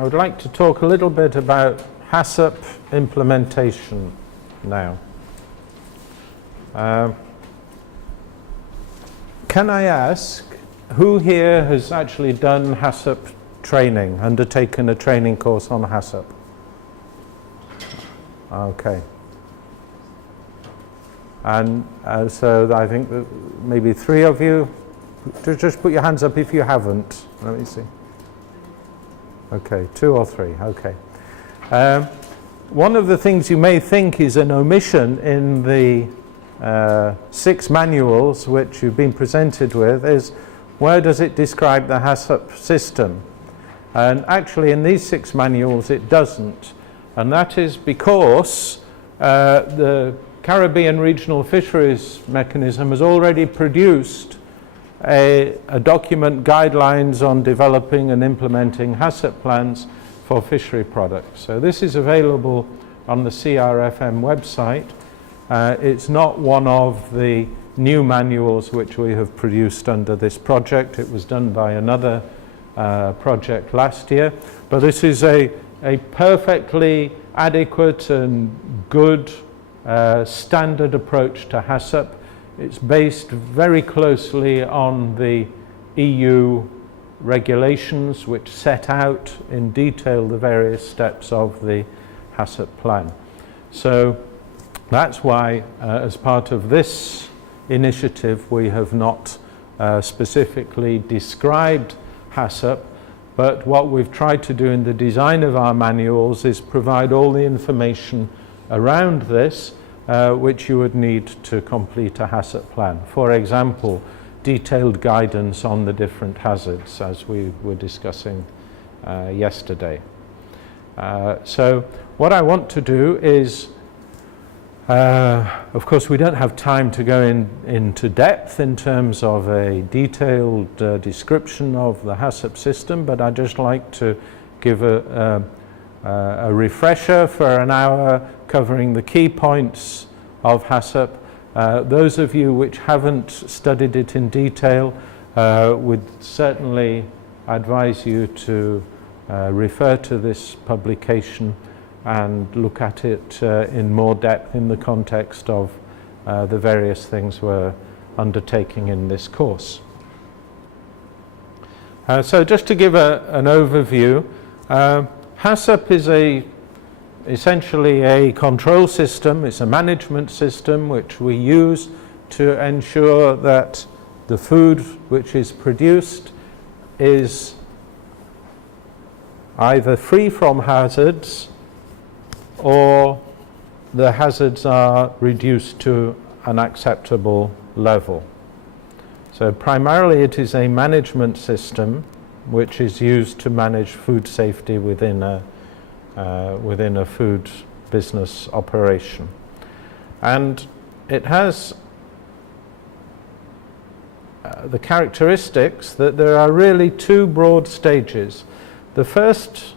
I would like to talk a little bit about HACCP implementation now. Can I ask, who here has actually done HACCP training, undertaken a training course on HACCP? Okay. And so I think that maybe 3 of you, just put your hands up if you haven't. Let me see. Okay, 2 or 3, okay. One of the things you may think is an omission in the 6 manuals which you've been presented with is, where does it describe the HACCP system? And actually in these 6 manuals it doesn't. And that is because the Caribbean Regional Fisheries Mechanism has already produced a document, guidelines on developing and implementing HACCP plans for fishery products. So this is available on the CRFM website. It's not one of the new manuals which we have produced under this project. It was done by another project last year. But this is a perfectly adequate and good standard approach to HACCP. It's based very closely on the EU regulations which set out in detail the various steps of the HACCP plan. So that's why as part of this initiative we have not specifically described HACCP, but what we've tried to do in the design of our manuals is provide all the information around this which you would need to complete a HACCP plan. For example, detailed guidance on the different hazards as we were discussing yesterday. So what I want to do is, of course we don't have time to go into depth in terms of a detailed description of the HACCP system, but I'd just like to give a refresher for an hour covering the key points of HACCP. Those of you which haven't studied it in detail would certainly advise you to refer to this publication and look at it in more depth in the context of the various things we're undertaking in this course. So just to give an overview, HACCP is essentially a control system. It's a management system which we use to ensure that the food which is produced is either free from hazards or the hazards are reduced to an acceptable level. So primarily it is a management system which is used to manage food safety within a food business operation. And it has the characteristics that there are really 2 broad stages. The first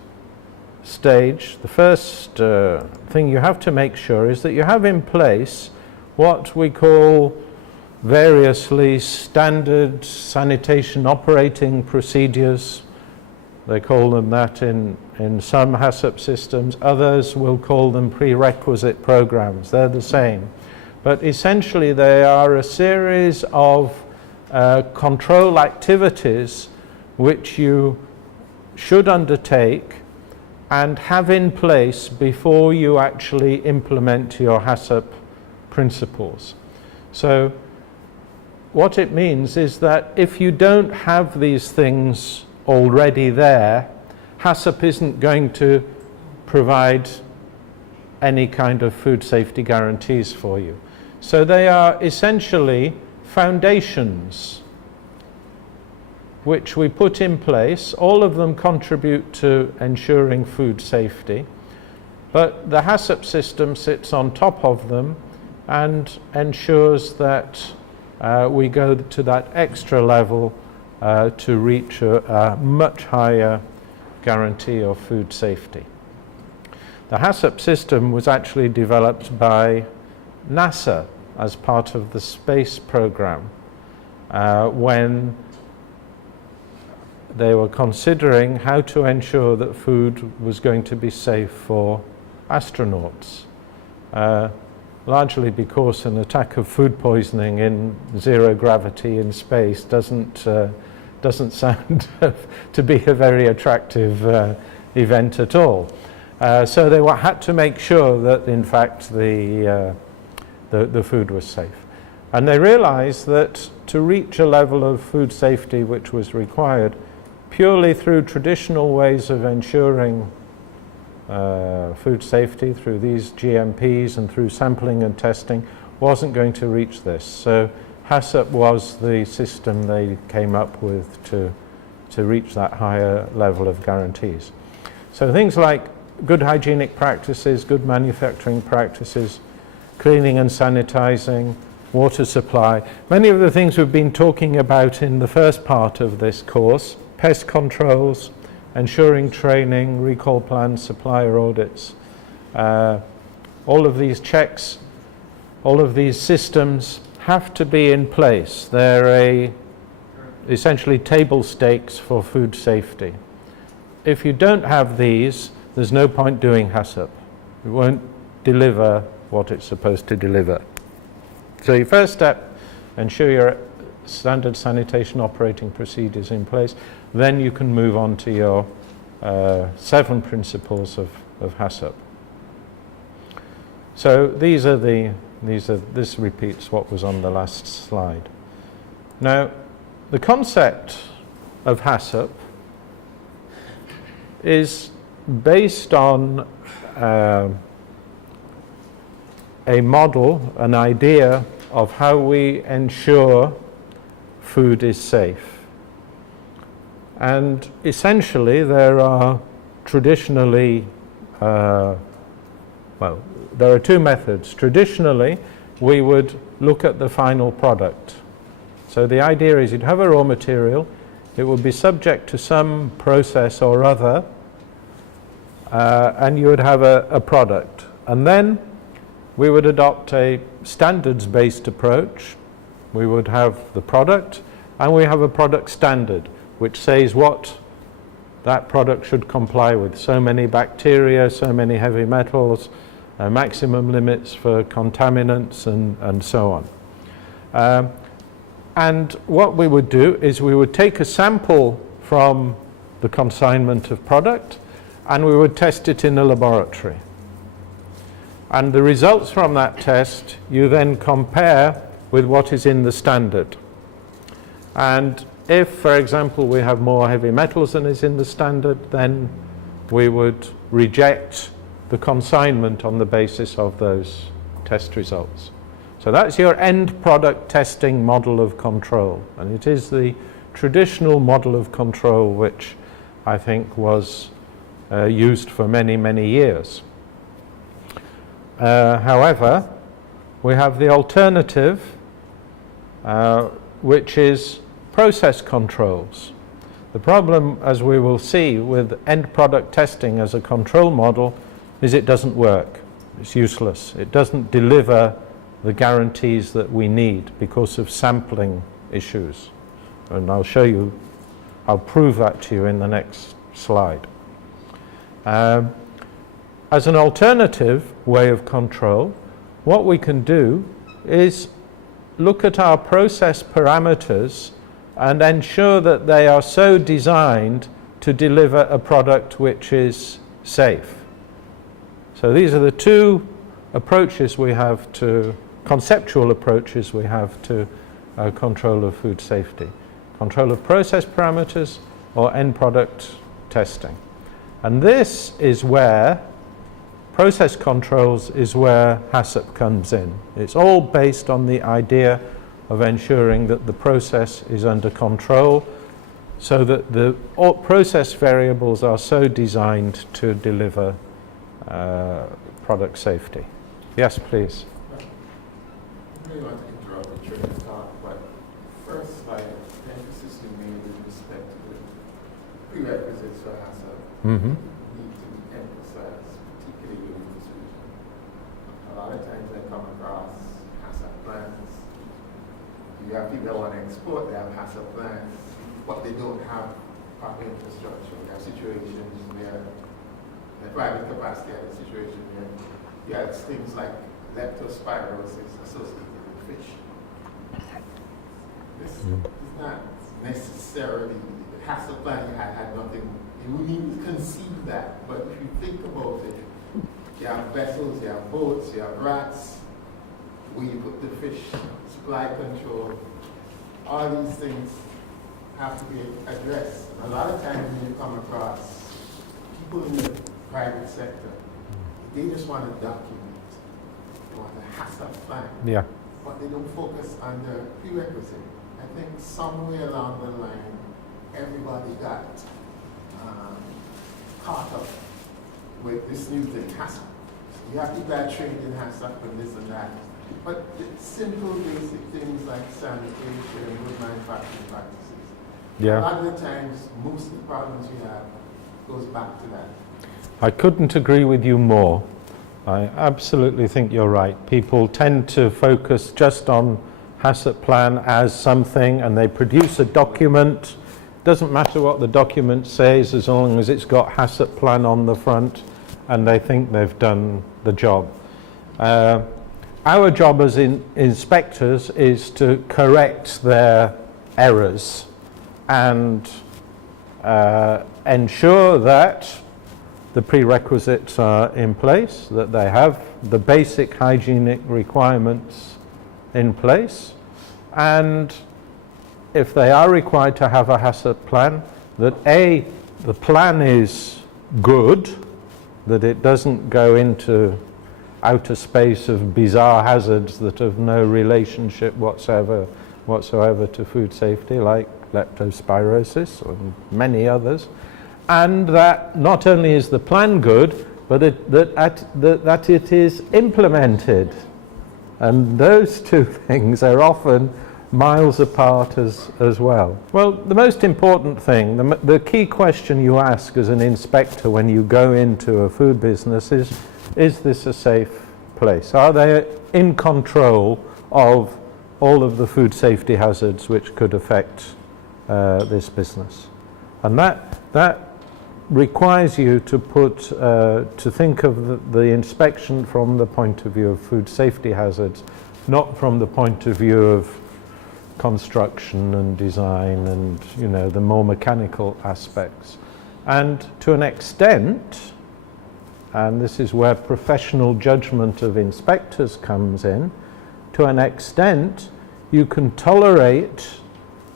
stage, the first thing you have to make sure is that you have in place what we call variously standard sanitation operating procedures. They call them that in some HACCP systems. Others will call them prerequisite programs. They're the same. But essentially they are a series of control activities which you should undertake and have in place before you actually implement your HACCP principles. So what it means is that if you don't have these things already there, HACCP isn't going to provide any kind of food safety guarantees for you. So they are essentially foundations which we put in place. All of them contribute to ensuring food safety, but the HACCP system sits on top of them and ensures that we go to that extra level to reach a much higher guarantee of food safety. The HACCP system was actually developed by NASA as part of the space program when they were considering how to ensure that food was going to be safe for astronauts. Largely because an attack of food poisoning in zero gravity in space doesn't sound to be a very attractive event at all. So they had to make sure that, in fact, the food was safe. And they realized that to reach a level of food safety which was required, purely through traditional ways of ensuring food safety, through these GMPs and through sampling and testing, wasn't going to reach this. So HACCP was the system they came up with to reach that higher level of guarantees. So things like good hygienic practices, good manufacturing practices, cleaning and sanitizing, water supply, many of the things we've been talking about in the first part of this course, pest controls, ensuring training, recall plans, supplier audits, all of these checks, all of these systems have to be in place. They're essentially table stakes for food safety. If you don't have these, there's no point doing HACCP. It won't deliver what it's supposed to deliver. So your first step, ensure your standard sanitation operating procedures in place. Then you can move on to your 7 principles of HACCP. So this repeats what was on the last slide. Now, the concept of HACCP is based on a model, an idea of how we ensure food is safe. And essentially there are traditionally, there are 2 methods. Traditionally, we would look at the final product. So the idea is you'd have a raw material, it would be subject to some process or other, and you would have a product. And then we would adopt a standards-based approach. We would have the product, and we have a product standard, which says what that product should comply with. So many bacteria, so many heavy metals, maximum limits for contaminants, and so on. And what we would do is we would take a sample from the consignment of product, and we would test it in a laboratory. And the results from that test you then compare with what is in the standard. And if, for example, we have more heavy metals than is in the standard, then we would reject the consignment on the basis of those test results. So that's your end product testing model of control. And it is the traditional model of control which I think was used for many, many years. However, we have the alternative, which is process controls. The problem, as we will see, with end product testing as a control model is it doesn't work. It's useless. It doesn't deliver the guarantees that we need because of sampling issues. And I'll prove that to you in the next slide. As an alternative way of control, what we can do is look at our process parameters and ensure that they are so designed to deliver a product which is safe. So these are the 2 approaches we have to, conceptual approaches we have to control of food safety. Control of process parameters or end product testing. And this is where process controls is where HACCP comes in. It's all based on the idea of ensuring that the process is under control so that the process variables are so designed to deliver product safety. Yes, please. I really want to interrupt the train of thought, but first, emphasis you made with respect to the prerequisites for HACCP. Mm-hmm. You have people that want to export, they have HACCP plans, but they don't have proper infrastructure. We have situations where the private capacity had a situation where you had things like leptospirosis associated with fish. This is not necessarily, the HACCP plan had nothing, you wouldn't even conceive that, but if you think about it, you have vessels, you have boats, you have rats, where you put the fish, supply control, all these things have to be addressed. And a lot of times when you come across people in the private sector, they just want to document, they want a HACCP plan, Yeah. but they don't focus on the prerequisite. I think somewhere along the line, everybody got caught up with this new thing, HACCP. You have people that are trained in HACCP and this and that. But the simple basic things like sanitation and good manufacturing practices. Yeah. A lot of the times, most of the problems we have goes back to that. I couldn't agree with you more. I absolutely think you're right. People tend to focus just on HACCP plan as something, and they produce a document. Doesn't matter what the document says as long as it's got HACCP plan on the front, and they think they've done the job. Our job as inspectors is to correct their errors and ensure that the prerequisites are in place, that they have the basic hygienic requirements in place, and if they are required to have a HACCP plan, that A, the plan is good, that it doesn't go into outer space of bizarre hazards that have no relationship whatsoever to food safety, like leptospirosis or many others, and that not only is the plan good, but that it is implemented. And those two things are often miles apart as well. Well, the most important thing, the key question you ask as an inspector when you go into a food business is this a safe place? Are they in control of all of the food safety hazards which could affect this business? And that requires you to think of the inspection from the point of view of food safety hazards, not from the point of view of construction and design and, you know, the more mechanical aspects. And to an extent, and this is where professional judgment of inspectors comes in, to an extent you can tolerate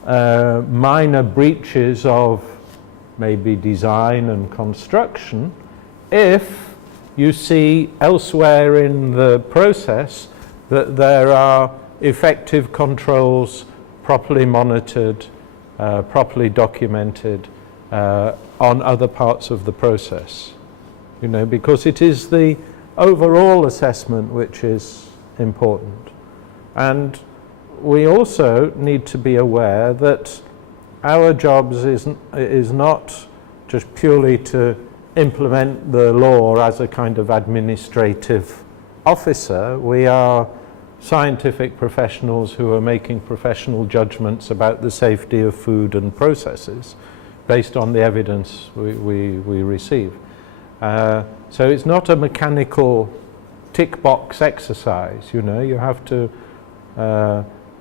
minor breaches of maybe design and construction if you see elsewhere in the process that there are effective controls, properly monitored, properly documented on other parts of the process. You know, because it is the overall assessment which is important. And we also need to be aware that our jobs is not just purely to implement the law as a kind of administrative officer. We are scientific professionals who are making professional judgments about the safety of food and processes based on the evidence we receive. So it's not a mechanical tick box exercise, you know, you have to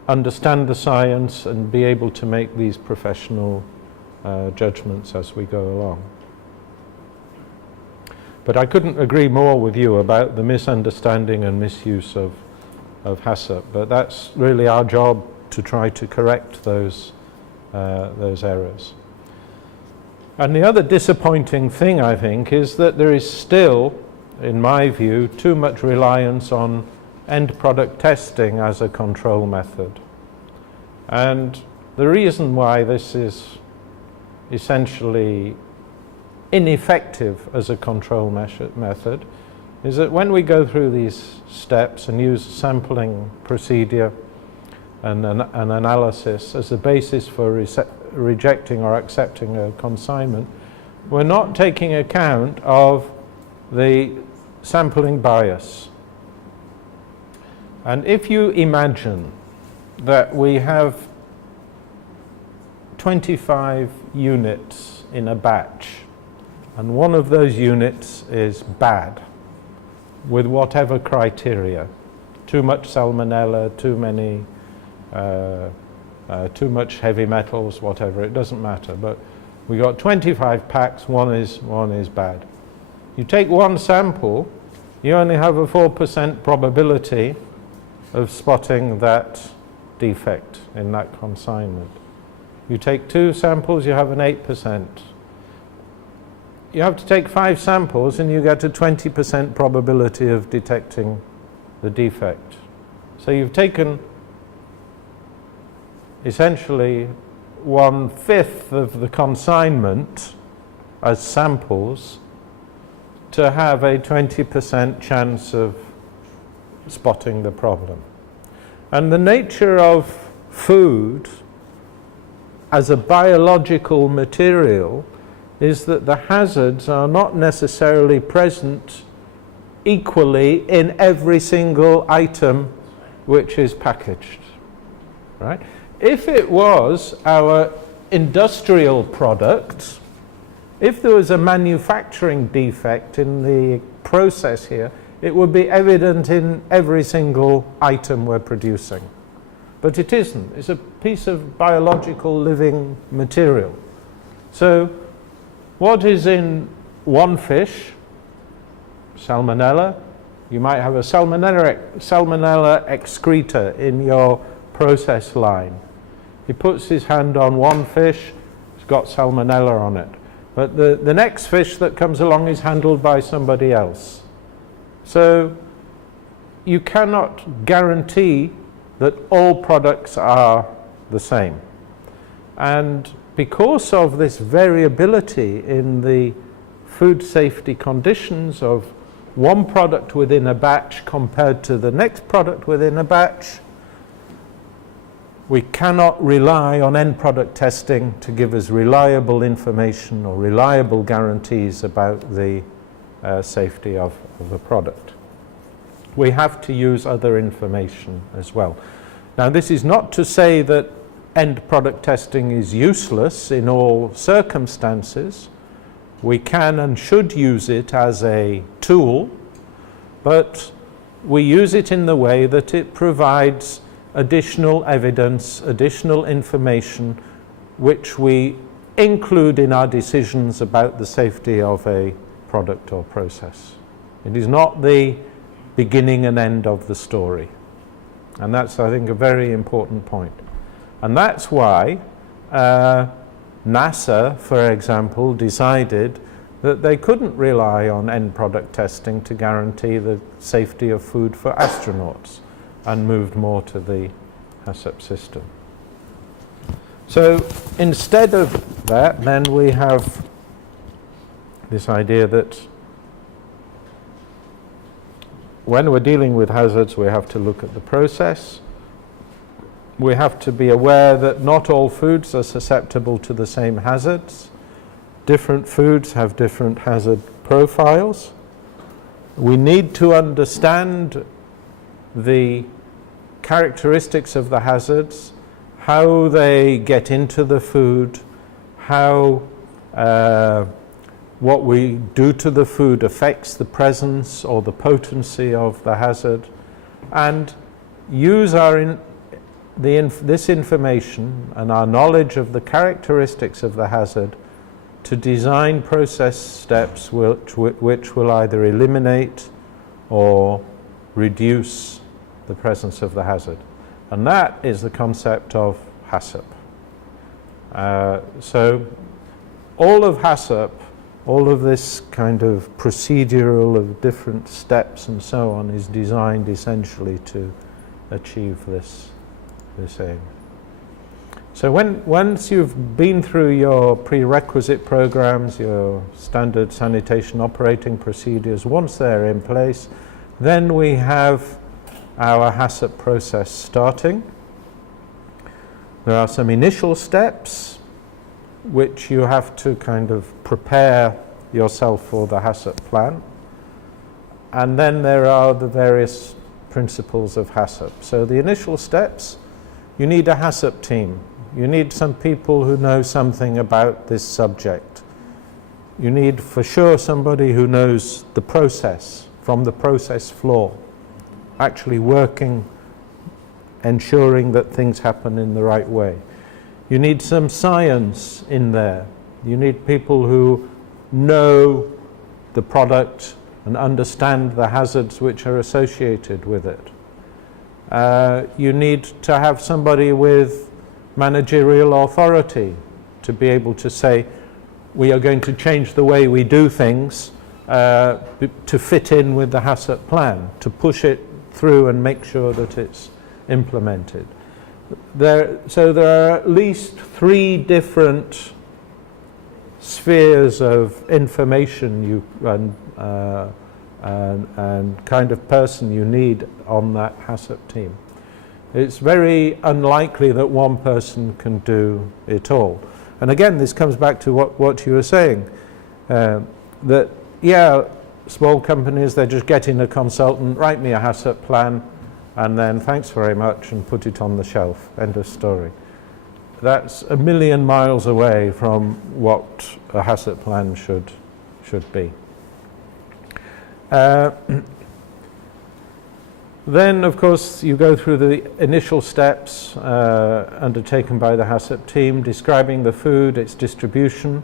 understand the science and be able to make these professional judgments as we go along. But I couldn't agree more with you about the misunderstanding and misuse of HACCP, but that's really our job to try to correct those errors. And the other disappointing thing, I think, is that there is still, in my view, too much reliance on end product testing as a control method. And the reason why this is essentially ineffective as a control method is that when we go through these steps and use sampling procedure and an analysis as a basis for rejecting or accepting a consignment, we're not taking account of the sampling bias. And if you imagine that we have 25 units in a batch, and one of those units is bad, with whatever criteria. Too much salmonella, too much heavy metals, whatever, it doesn't matter. But we got 25 packs, one is bad. You take one sample, you only have a 4% probability of spotting that defect in that consignment. You take 2 samples, you have an 8%. You have to take 5 samples and you get a 20% probability of detecting the defect. So you've taken essentially 1/5 of the consignment as samples to have a 20% chance of spotting the problem. And the nature of food as a biological material is that the hazards are not necessarily present equally in every single item which is packaged, right? If it was our industrial product, if there was a manufacturing defect in the process here, it would be evident in every single item we're producing. But it isn't. It's a piece of biological living material. So what is in one fish? Salmonella. You might have a salmonella excreta in your process line. He puts his hand on one fish, it's got salmonella on it. But the next fish that comes along is handled by somebody else. So you cannot guarantee that all products are the same. And because of this variability in the food safety conditions of one product within a batch compared to the next product within a batch, we cannot rely on end product testing to give us reliable information or reliable guarantees about the safety of a product. We have to use other information as well. Now, this is not to say that end product testing is useless in all circumstances. We can and should use it as a tool, but we use it in the way that it provides additional evidence, additional information, which we include in our decisions about the safety of a product or process. It is not the beginning and end of the story. And that's, I think, a very important point. And that's why NASA, for example, decided that they couldn't rely on end product testing to guarantee the safety of food for astronauts, and moved more to the HACCP system. So instead of that, then we have this idea that when we're dealing with hazards, we have to look at the process. We have to be aware that not all foods are susceptible to the same hazards. Different foods have different hazard profiles. We need to understand the characteristics of the hazards, how they get into the food, how what we do to the food affects the presence or the potency of the hazard, and use this information and our knowledge of the characteristics of the hazard to design process steps which will either eliminate or reduce the presence of the hazard. And that is the concept of HACCP. So all of HACCP, all of this kind of procedural of different steps and so on, is designed essentially to achieve this aim. So once you've been through your prerequisite programs, your standard sanitation operating procedures, once they're in place, then we have our HACCP process starting. There are some initial steps which you have to kind of prepare yourself for the HACCP plan. And then there are the various principles of HACCP. So the initial steps, you need a HACCP team. You need some people who know something about this subject. You need for sure somebody who knows the process, from the process floor, actually working, ensuring that things happen in the right way. You need some science in there. You need people who know the product and understand the hazards which are associated with it. You need to have somebody with managerial authority to be able to say, we are going to change the way we do things to fit in with the HACCP plan, to push it through and make sure that it's implemented. So there are at least 3 different spheres of information and kind of person you need on that HACCP team. It's very unlikely that one person can do it all. And again, this comes back to what you were saying, that, yeah, small companies, they're just getting a consultant, write me a HACCP plan, and then thanks very much, and put it on the shelf, end of story. That's a million miles away from what a HACCP plan should be. Then, of course, you go through the initial steps undertaken by the HACCP team, describing the food, its distribution,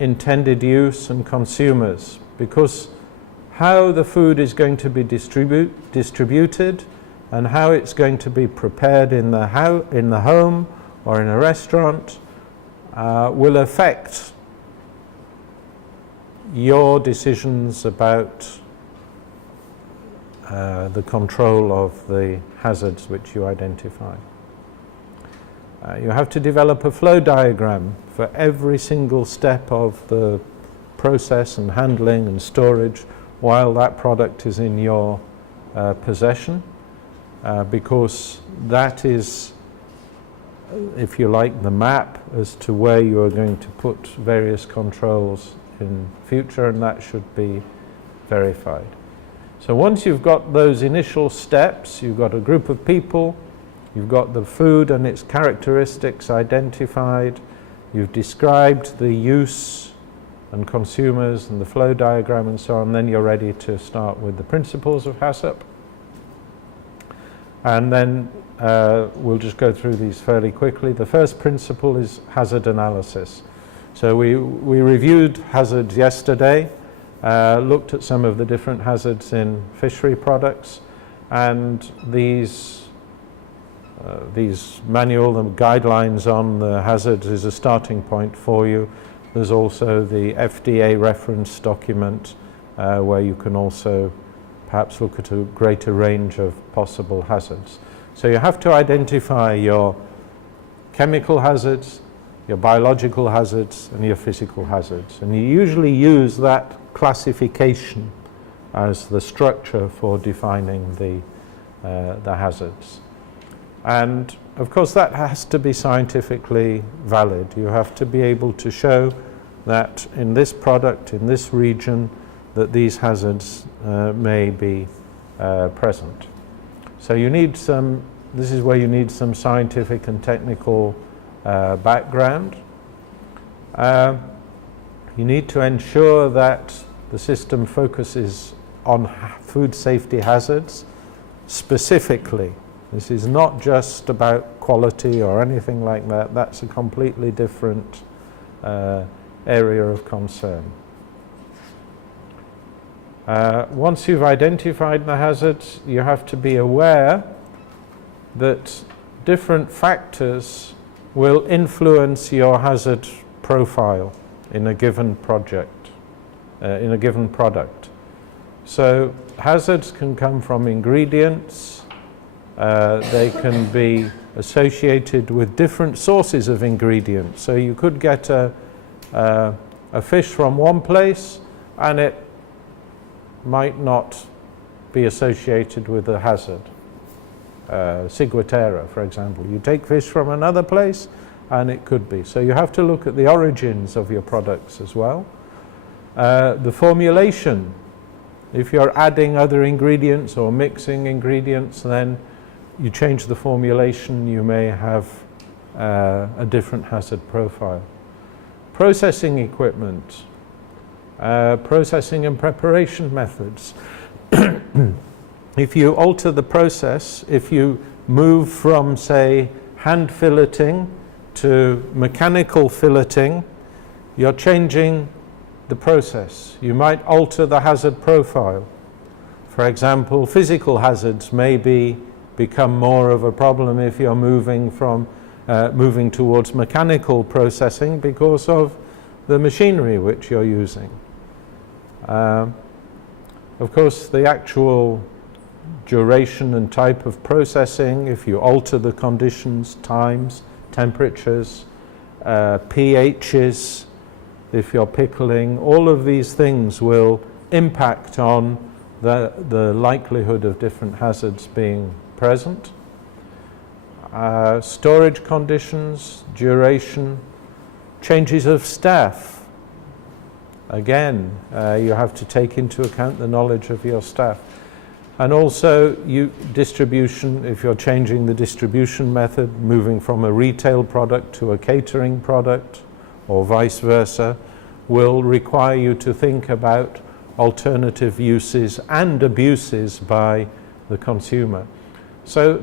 intended use, and consumers. Because how the food is going to be distributed and how it's going to be prepared in the home or in a restaurant will affect your decisions about the control of the hazards which you identify. You have to develop a flow diagram for every single step of the process and handling and storage while that product is in your possession, because that is, if you like, the map as to where you are going to put various controls in future, and that should be verified. So once you've got those initial steps, you've got a group of people, you've got the food and its characteristics identified, you've described the use and consumers and the flow diagram and so on, then you're ready to start with the principles of HACCP. And then we'll just go through these fairly quickly. The first principle is hazard analysis. So we reviewed hazards yesterday, looked at some of the different hazards in fishery products, and these manual and guidelines on the hazards is a starting point for you. There's also the FDA reference document where you can also perhaps look at a greater range of possible hazards. So you have to identify your chemical hazards, your biological hazards, and your physical hazards. And you usually use that classification as the structure for defining the hazards. And of course that has to be scientifically valid. You have to be able to show that in this product, in this region, that these hazards may be present. So you need this is where you need some scientific and technical background. You need to ensure that the system focuses on food safety hazards specifically. This is not just about quality or anything like that. That's a completely different area of concern. Once you've identified the hazards, you have to be aware that different factors will influence your hazard profile in a given project, in a given product. So hazards can come from ingredients, they can be associated with different sources of ingredients. So you could get a fish from one place and it might not be associated with a hazard. Ciguatera, for example. You take fish from another place and it could be. So you have to look at the origins of your products as well. The formulation. If you're adding other ingredients or mixing ingredients, then you change the formulation, you may have a different hazard profile. Processing equipment, processing and preparation methods. If you alter the process, if you move from, say, hand filleting to mechanical filleting, you're changing the process. You might alter the hazard profile. For example, physical hazards may become more of a problem if you're moving towards mechanical processing because of the machinery which you're using. Of course, the actual duration and type of processing, if you alter the conditions, times, temperatures, pHs, if you're pickling, all of these things will impact on the likelihood of different hazards being present. Storage conditions, duration, changes of staff. Again, you have to take into account the knowledge of your staff. And also distribution, if you're changing the distribution method, moving from a retail product to a catering product, or vice versa, will require you to think about alternative uses and abuses by the consumer. So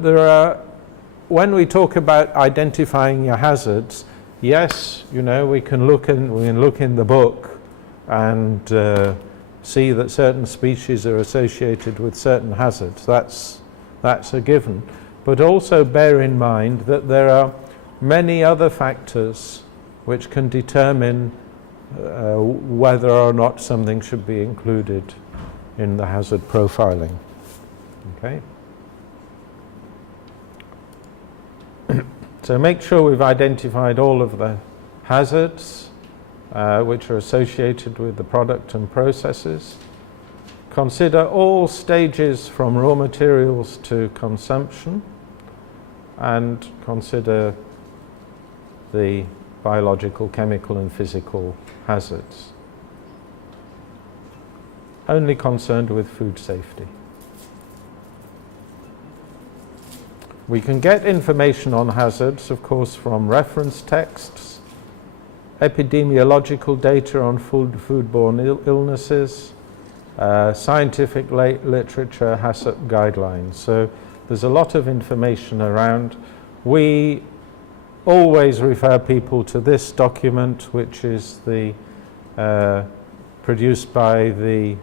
when we talk about identifying your hazards, yes, we can look in the book and see that certain species are associated with certain hazards. That's a given. But also bear in mind that there are many other factors which can determine whether or not something should be included in the hazard profiling. Okay? So make sure we've identified all of the hazards which are associated with the product and processes. Consider all stages from raw materials to consumption, and consider the biological, chemical and physical hazards. Only concerned with food safety. We can get information on hazards, of course, from reference texts, epidemiological data on foodborne illnesses, scientific literature, HACCP guidelines. So there's a lot of information around. We always refer people to this document, which is produced by the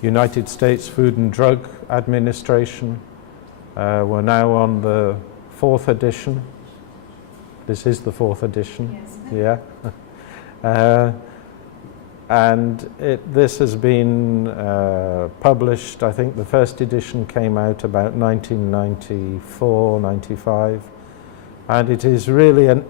United States Food and Drug Administration. We're now on the 4th edition. This is the 4th edition. Yes. Yeah. And this has been published, I think the first edition came out about 1994, 95. And it is really an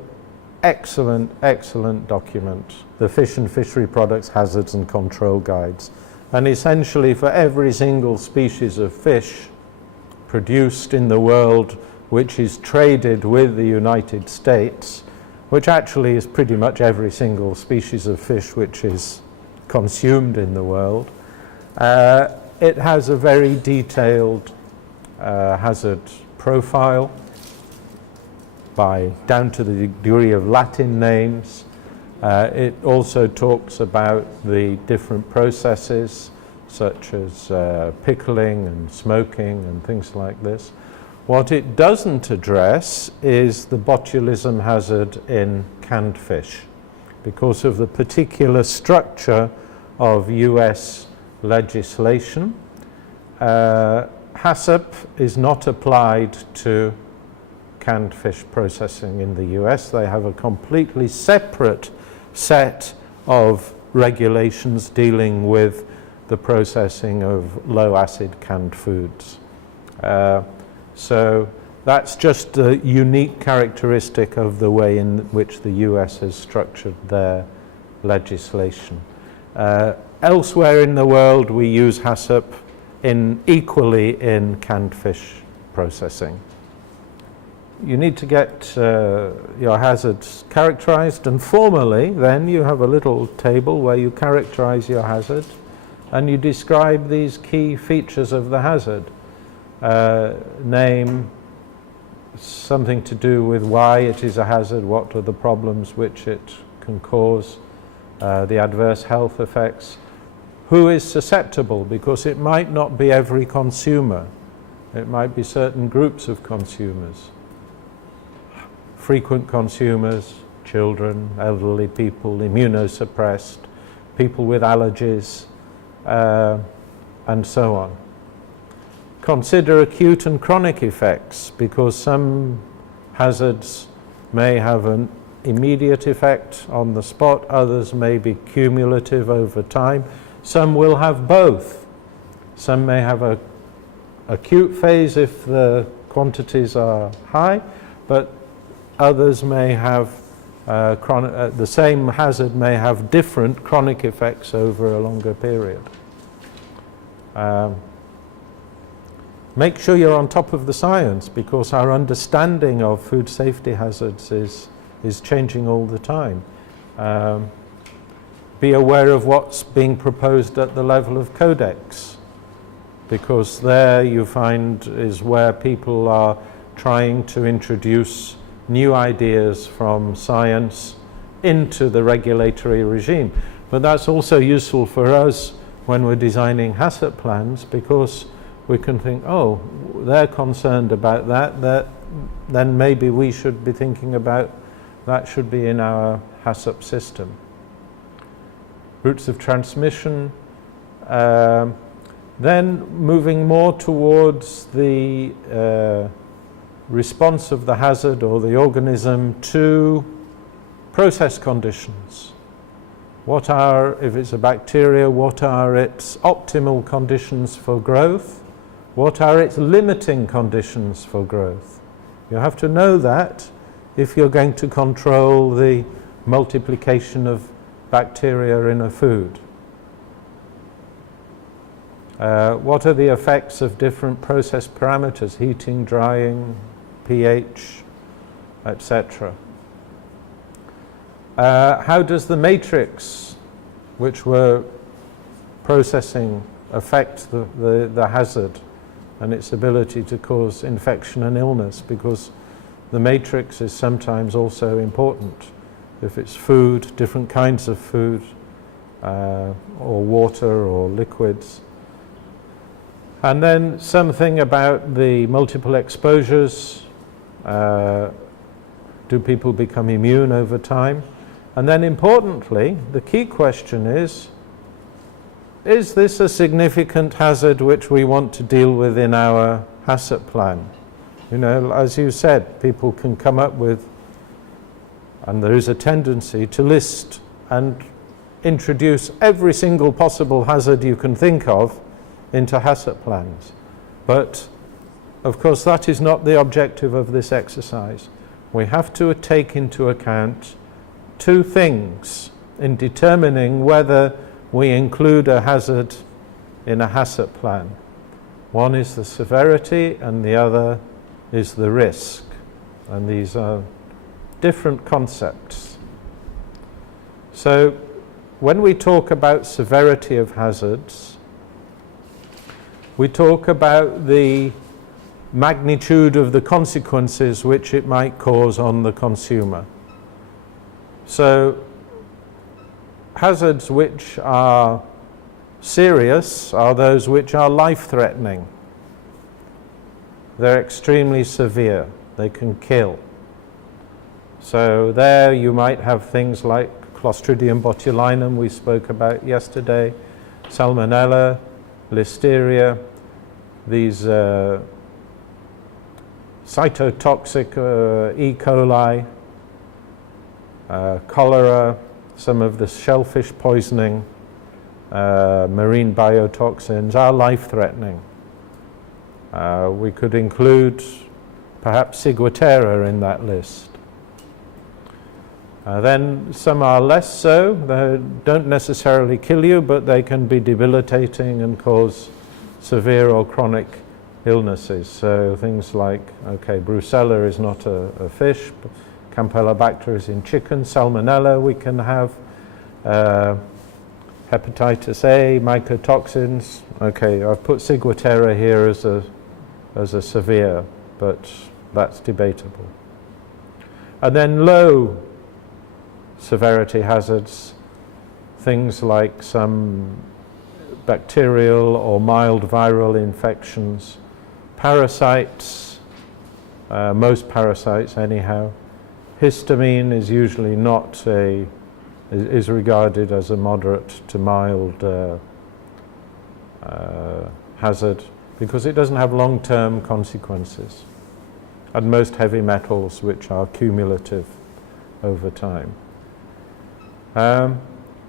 excellent, excellent document. The Fish and Fishery Products Hazards and Control Guides. And essentially for every single species of fish produced in the world which is traded with the United States, which actually is pretty much every single species of fish which is consumed in the world, it has a very detailed hazard profile down to the degree of Latin names. It also talks about the different processes such as pickling and smoking and things like this. What it doesn't address is the botulism hazard in canned fish because of the particular structure of US legislation. HACCP is not applied to canned fish processing in the US. They have a completely separate set of regulations dealing with the processing of low acid canned foods. So that's just a unique characteristic of the way in which the US has structured their legislation. Elsewhere in the world we use HACCP equally in canned fish processing. You need to get your hazards characterized, and formally then you have a little table where you characterize your hazard and you describe these key features of the hazard. Name, something to do with why it is a hazard, what are the problems which it can cause, the adverse health effects, who is susceptible, because it might not be every consumer, it might be certain groups of consumers, frequent consumers, children, elderly people, immunosuppressed, people with allergies, and so on. Consider acute and chronic effects, because some hazards may have an immediate effect on the spot, others may be cumulative over time, some will have both. Some may have an acute phase if the quantities are high, but others may have the same hazard may have different chronic effects over a longer period. Make sure you're on top of the science, because our understanding of food safety hazards is changing all the time. Be aware of what's being proposed at the level of codex, because there you find is where people are trying to introduce new ideas from science into the regulatory regime. But that's also useful for us when we're designing HACCP plans, because we can think, oh, they're concerned about that, then maybe we should be thinking about that should be in our HACCP system. Routes of transmission, then moving more towards the response of the hazard or the organism to process conditions. What are, if it's a bacteria, what are its optimal conditions for growth? What are its limiting conditions for growth? You have to know that if you're going to control the multiplication of bacteria in a food. What are the effects of different process parameters, heating, drying, pH, etc. How does the matrix which we're processing affect the hazard and its ability to cause infection and illness? Because the matrix is sometimes also important. If it's food, different kinds of food, or water or liquids. And then something about the multiple exposures. Do people become immune over time? And then importantly, the key question is this a significant hazard which we want to deal with in our HACCP plan? You know, as you said, people can come up with, and there is a tendency to list and introduce every single possible hazard you can think of into HACCP plans. But of course that is not the objective of this exercise. We have to take into account two things in determining whether we include a hazard in a HACCP plan. One is the severity and the other is the risk. And these are different concepts. So when we talk about severity of hazards, we talk about the magnitude of the consequences which it might cause on the consumer. So hazards which are serious are those which are life-threatening. They're extremely severe. They can kill. So there you might have things like Clostridium botulinum we spoke about yesterday, Salmonella, Listeria, these cytotoxic E. coli, cholera, some of the shellfish poisoning, marine biotoxins are life-threatening. We could include perhaps Ciguatera in that list. Then some are less so. They don't necessarily kill you, but they can be debilitating and cause severe or chronic illnesses. So things like, okay, Brucella is not a fish, Campylobacter is in chicken, Salmonella we can have, hepatitis A, mycotoxins. Okay, I've put Ciguatera here as a severe, but that's debatable. And then low severity hazards, things like some bacterial or mild viral infections, parasites, most parasites anyhow. Histamine is usually not is regarded as a moderate to mild hazard because it doesn't have long-term consequences. And most heavy metals, which are cumulative over time.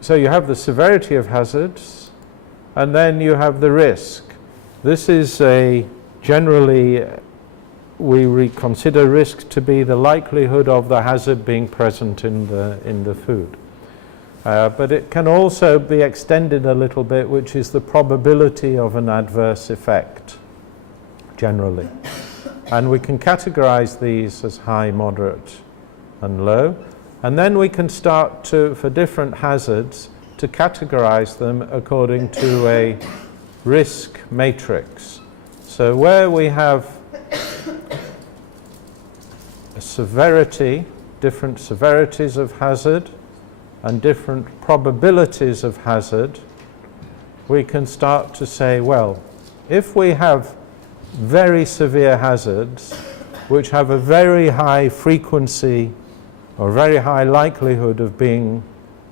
So you have the severity of hazards, and then you have the risk. This is generally we consider risk to be the likelihood of the hazard being present in the food. But it can also be extended a little bit, which is the probability of an adverse effect, generally. And we can categorize these as high, moderate, and low. And then we can start to, for different hazards, to categorize them according to a risk matrix. So where we have a severity, different severities of hazard, and different probabilities of hazard, we can start to say, well, if we have very severe hazards which have a very high frequency or very high likelihood of being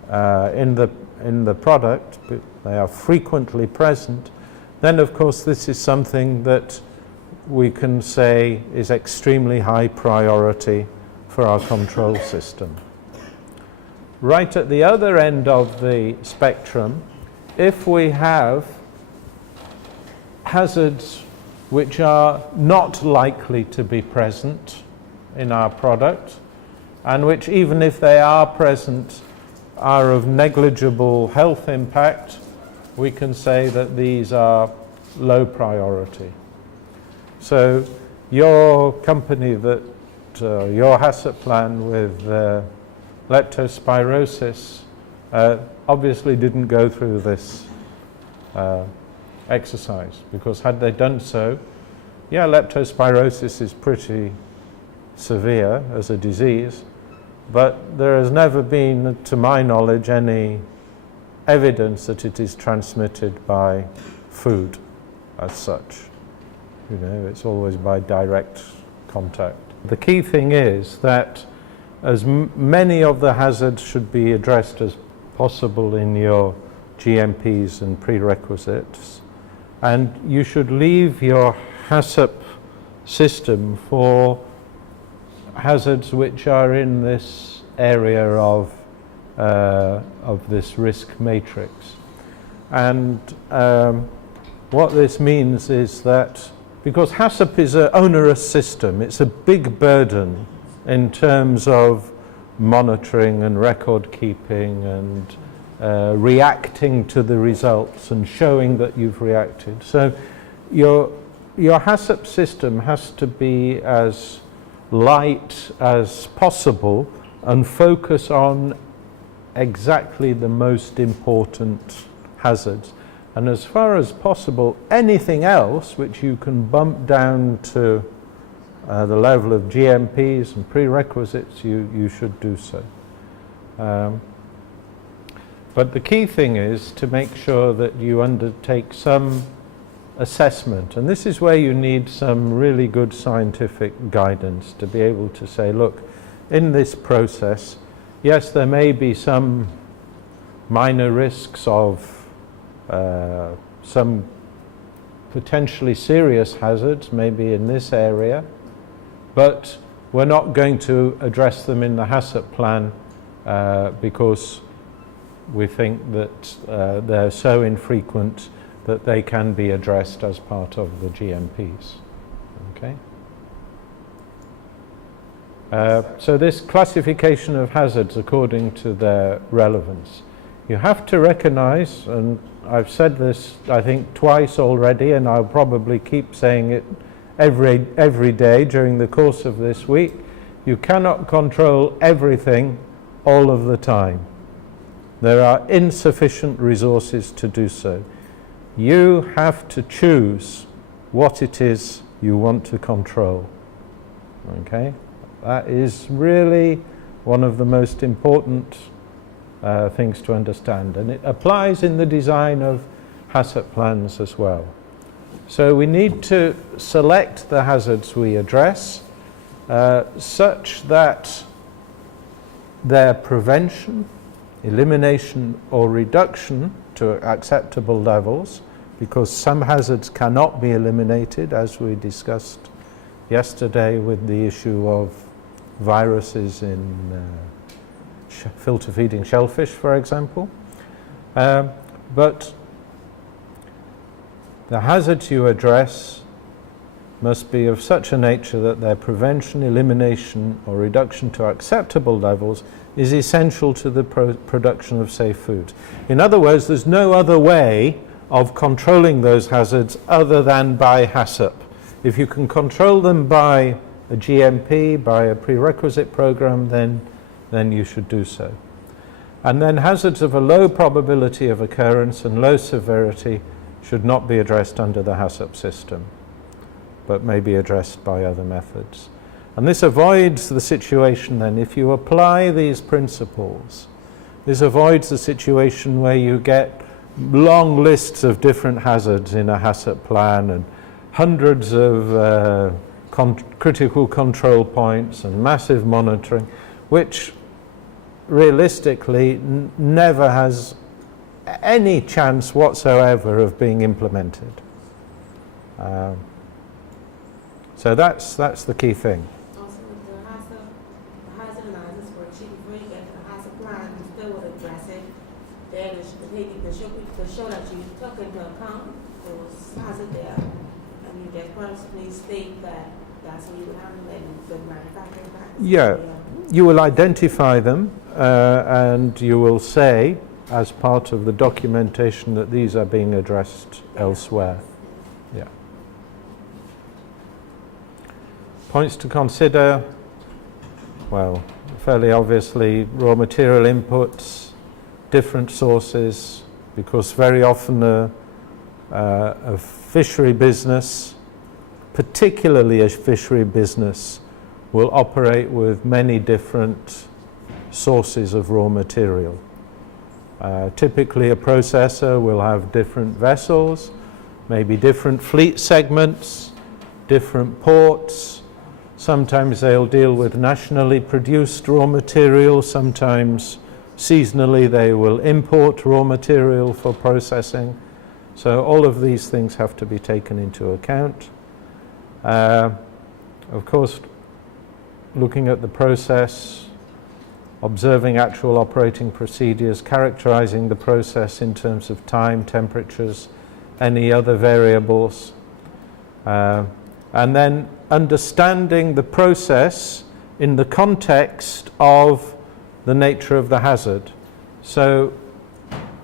in the product, but they are frequently present, then of course this is something that we can say is extremely high priority for our control system. Right at the other end of the spectrum, if we have hazards which are not likely to be present in our product, and which, even if they are present, are of negligible health impact, we can say that these are low priority. So your company your HACCP plan with leptospirosis obviously didn't go through this exercise, because had they done so, yeah, leptospirosis is pretty severe as a disease, but there has never been, to my knowledge, any evidence that it is transmitted by food as such. You know, it's always by direct contact. The key thing is that as many of the hazards should be addressed as possible in your GMPs and prerequisites, and you should leave your HACCP system for hazards which are in this area of this risk matrix. And what this means is that because HACCP is an onerous system, it's a big burden in terms of monitoring and record keeping and reacting to the results and showing that you've reacted. So your HACCP system has to be as light as possible and focus on exactly the most important hazards. And as far as possible, anything else which you can bump down to the level of GMPs and prerequisites, you should do so. But the key thing is to make sure that you undertake some assessment, and this is where you need some really good scientific guidance to be able to say, look, in this process, yes, there may be some minor risks of some potentially serious hazards, maybe in this area, but we're not going to address them in the HACCP plan because we think that they're so infrequent that they can be addressed as part of the GMPs. Okay? So this classification of hazards according to their relevance. You have to recognize, and I've said this I think twice already, and I'll probably keep saying it every day during the course of this week, you cannot control everything all of the time. There are insufficient resources to do so. You have to choose what it is you want to control. Okay, that is really one of the most important things to understand, and it applies in the design of HACCP plans as well. So we need to select the hazards we address such that their prevention, elimination or reduction to acceptable levels, because some hazards cannot be eliminated, as we discussed yesterday with the issue of viruses in filter feeding shellfish, for example. But the hazards you address must be of such a nature that their prevention, elimination or reduction to acceptable levels is essential to the production of safe foods. In other words, there's no other way of controlling those hazards other than by HACCP. If you can control them by a GMP, by a prerequisite program, then you should do so. And then hazards of a low probability of occurrence and low severity should not be addressed under the HACCP system, but may be addressed by other methods. And this avoids the situation then, if you apply these principles, this avoids the situation where you get long lists of different hazards in a HACCP plan and hundreds of critical control points and massive monitoring, which realistically never has any chance whatsoever of being implemented. So that's the key thing. Also, with the hazard analysis worksheet, before you get to the hazard plan, you still would address it. Then to show that you took into account those hazards there, and you just personally state that that's what you would handle in the manufacturing practice. Yeah, you will identify them and you will say, as part of the documentation, that these are being addressed elsewhere. Yeah. Points to consider, well, fairly obviously, raw material inputs, different sources, because very often a fishery business, particularly a fishery business, will operate with many different sources of raw material. Typically a processor will have different vessels, maybe different fleet segments, different ports. Sometimes they'll deal with nationally produced raw material, sometimes seasonally they will import raw material for processing. So all of these things have to be taken into account. Of course, looking at the process, observing actual operating procedures, characterizing the process in terms of time, temperatures, any other variables, and then understanding the process in the context of the nature of the hazard. So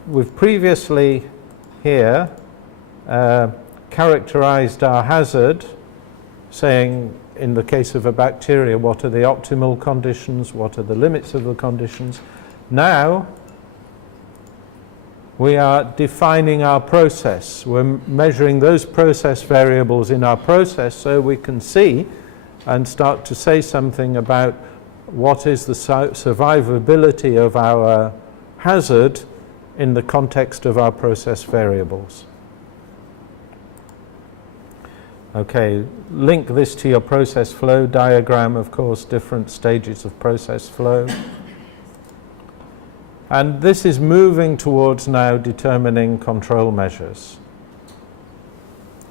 we've previously here characterized our hazard, saying in the case of a bacteria, what are the optimal conditions, what are the limits of the conditions. Now we are defining our process. We're measuring those process variables in our process so we can see and start to say something about what is the survivability of our hazard in the context of our process variables. Okay, link this to your process flow diagram, of course, different stages of process flow. And this is moving towards now determining control measures.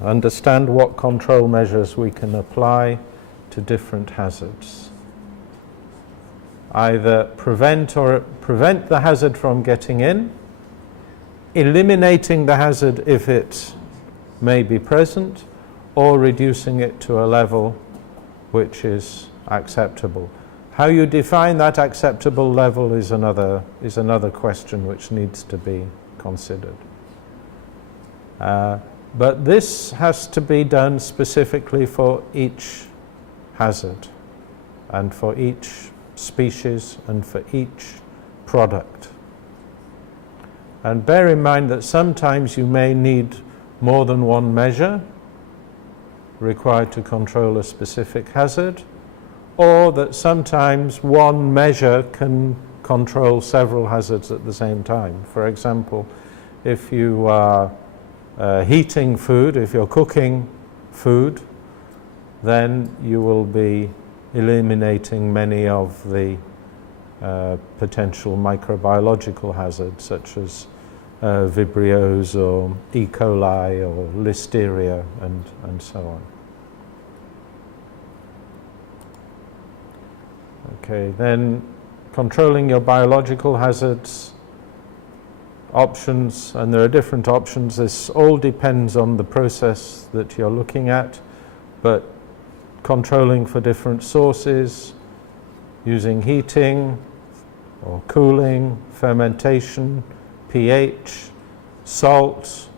Understand what control measures we can apply to different hazards. Either prevent the hazard from getting in, eliminating the hazard if it may be present, or reducing it to a level which is acceptable. How you define that acceptable level is another question which needs to be considered. But this has to be done specifically for each hazard and for each species and for each product. And bear in mind that sometimes you may need more than one measure required to control a specific hazard, or that sometimes one measure can control several hazards at the same time. For example, if you are heating food, if you're cooking food, then you will be eliminating many of the potential microbiological hazards such as Vibrios or E. coli or Listeria and so on. Okay, then controlling your biological hazards, options, and there are different options. This all depends on the process that you're looking at, but controlling for different sources, using heating or cooling, fermentation, pH, salt,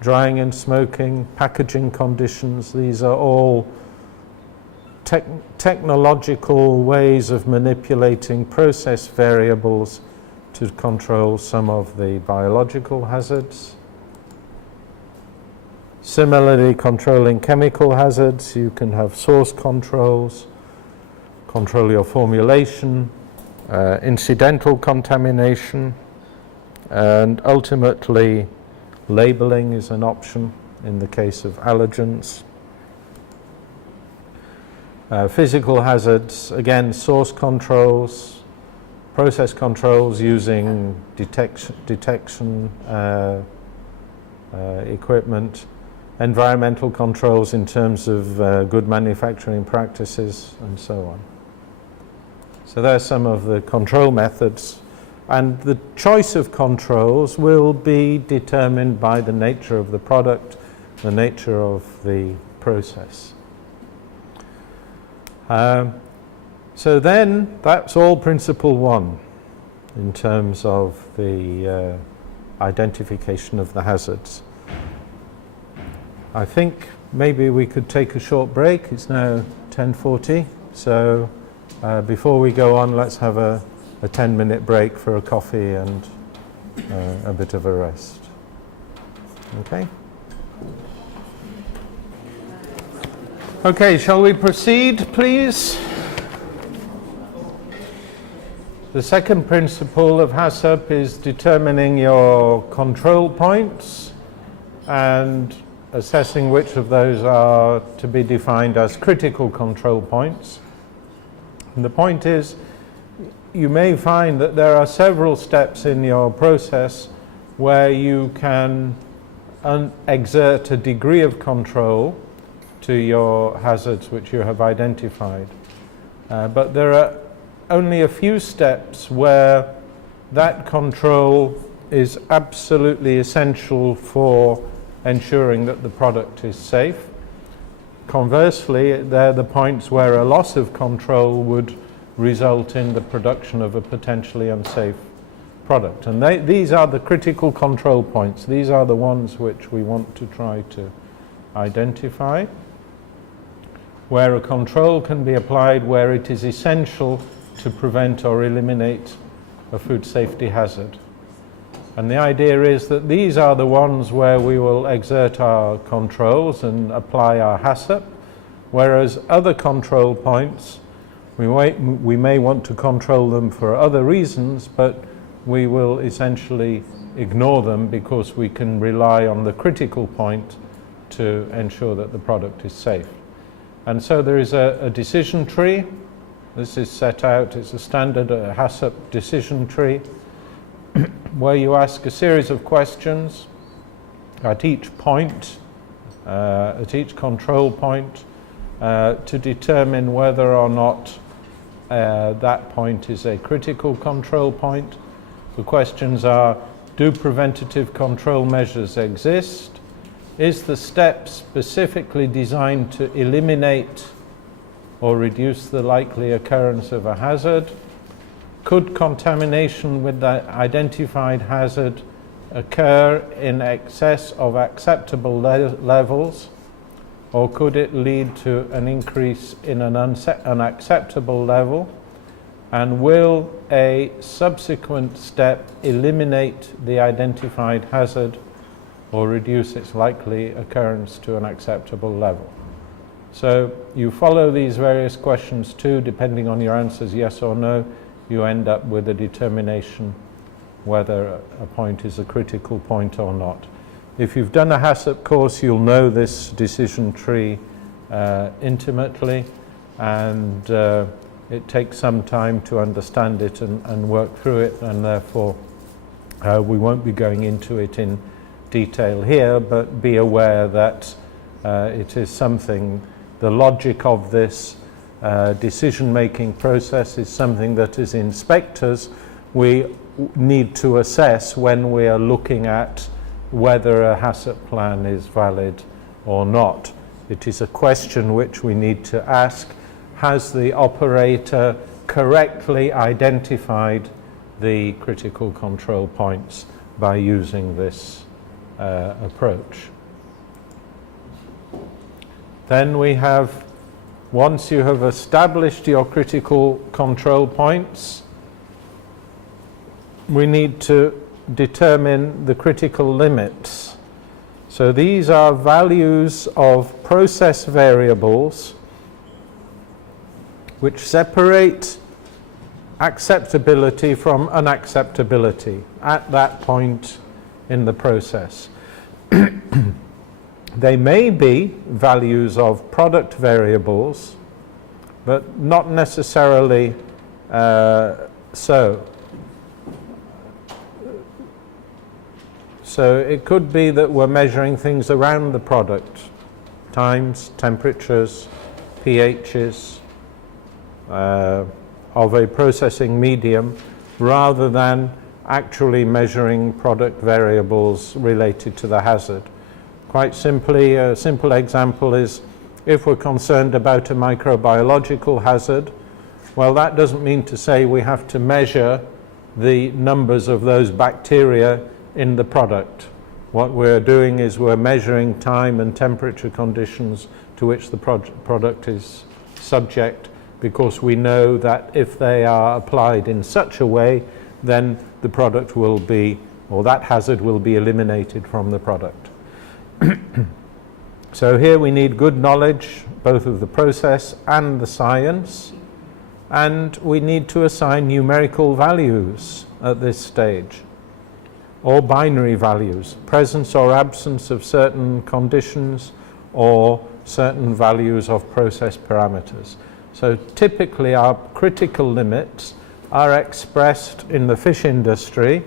drying and smoking, packaging conditions. These are all technological ways of manipulating process variables to control some of the biological hazards. Similarly, controlling chemical hazards, you can have source controls, control your formulation, incidental contamination, and ultimately labeling is an option in the case of allergens. Physical hazards, again, source controls, process controls using detection equipment, environmental controls in terms of good manufacturing practices, and so on. So there are some of the control methods, and the choice of controls will be determined by the nature of the product, the nature of the process. So then that's all principle one in terms of the identification of the hazards. I think maybe we could take a short break. It's now 10:40, so before we go on, let's have a 10-minute break for a coffee and a bit of a rest. Okay? Okay, shall we proceed, please? The second principle of HACCP is determining your control points and assessing which of those are to be defined as critical control points. And the point is, you may find that there are several steps in your process where you can exert a degree of control to your hazards which you have identified. But there are only a few steps where that control is absolutely essential for ensuring that the product is safe. Conversely, they're the points where a loss of control would result in the production of a potentially unsafe product. And these are the critical control points. These are the ones which we want to try to identify, where a control can be applied where it is essential to prevent or eliminate a food safety hazard. And the idea is that these are the ones where we will exert our controls and apply our HACCP, whereas other control points, we may want to control them for other reasons, but we will essentially ignore them because we can rely on the critical point to ensure that the product is safe. And so there is a decision tree. This is set out, it's a standard HACCP decision tree where you ask a series of questions at each point, at each control point, to determine whether or not that point is a critical control point. The questions are, do preventative control measures exist? Is the step specifically designed to eliminate or reduce the likely occurrence of a hazard? Could contamination with the identified hazard occur in excess of acceptable levels, or could it lead to an increase in an unacceptable level? And will a subsequent step eliminate the identified hazard or reduce its likely occurrence to an acceptable level? So you follow these various questions too, depending on your answers, yes or no, you end up with a determination whether a point is a critical point or not. If you've done a HACCP course, you'll know this decision tree intimately, and it takes some time to understand it and work through it, and therefore we won't be going into it in detail here, but be aware that it is something, the logic of this decision-making process is something that as inspectors we need to assess when we are looking at whether a HACCP plan is valid or not. It is a question which we need to ask: has the operator correctly identified the critical control points by using this approach? Then we have, once you have established your critical control points, we need to determine the critical limits. So these are values of process variables which separate acceptability from unacceptability at that point in the process. They may be values of product variables, but not necessarily so. So it could be that we're measuring things around the product, times, temperatures, pHs of a processing medium, rather than actually measuring product variables related to the hazard. Quite simply, a simple example is if we're concerned about a microbiological hazard, well, that doesn't mean to say we have to measure the numbers of those bacteria in the product. What we're doing is we're measuring time and temperature conditions to which the product is subject, because we know that if they are applied in such a way, then the product will be, or that hazard will be eliminated from the product. So here we need good knowledge both of the process and the science, and we need to assign numerical values at this stage, or binary values, presence or absence of certain conditions or certain values of process parameters. So typically our critical limits are expressed in the fish industry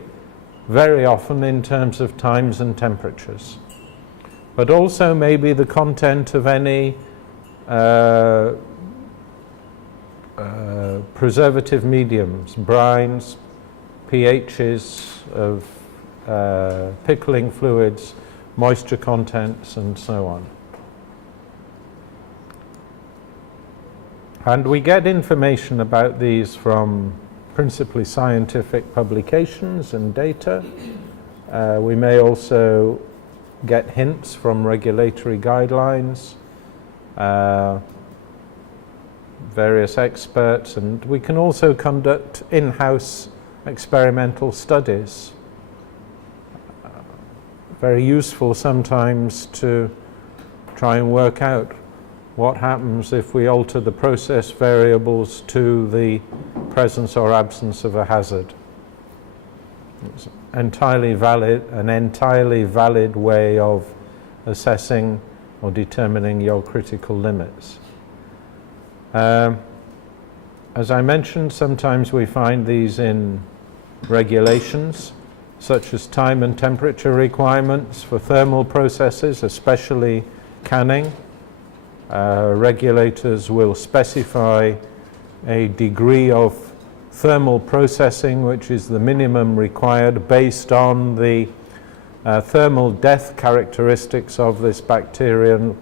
very often in terms of times and temperatures, but also maybe the content of any preservative mediums, brines, pHs of pickling fluids, moisture contents, and so on. And we get information about these from principally scientific publications and data. We may also get hints from regulatory guidelines, various experts, and we can also conduct in-house experimental studies. Very useful sometimes to try and work out what happens if we alter the process variables to the presence or absence of a hazard. It's entirely valid, an entirely valid way of assessing or determining your critical limits. As I mentioned, sometimes we find these in regulations, such as time and temperature requirements for thermal processes, especially canning. Regulators will specify a degree of thermal processing which is the minimum required based on the thermal death characteristics of this bacterium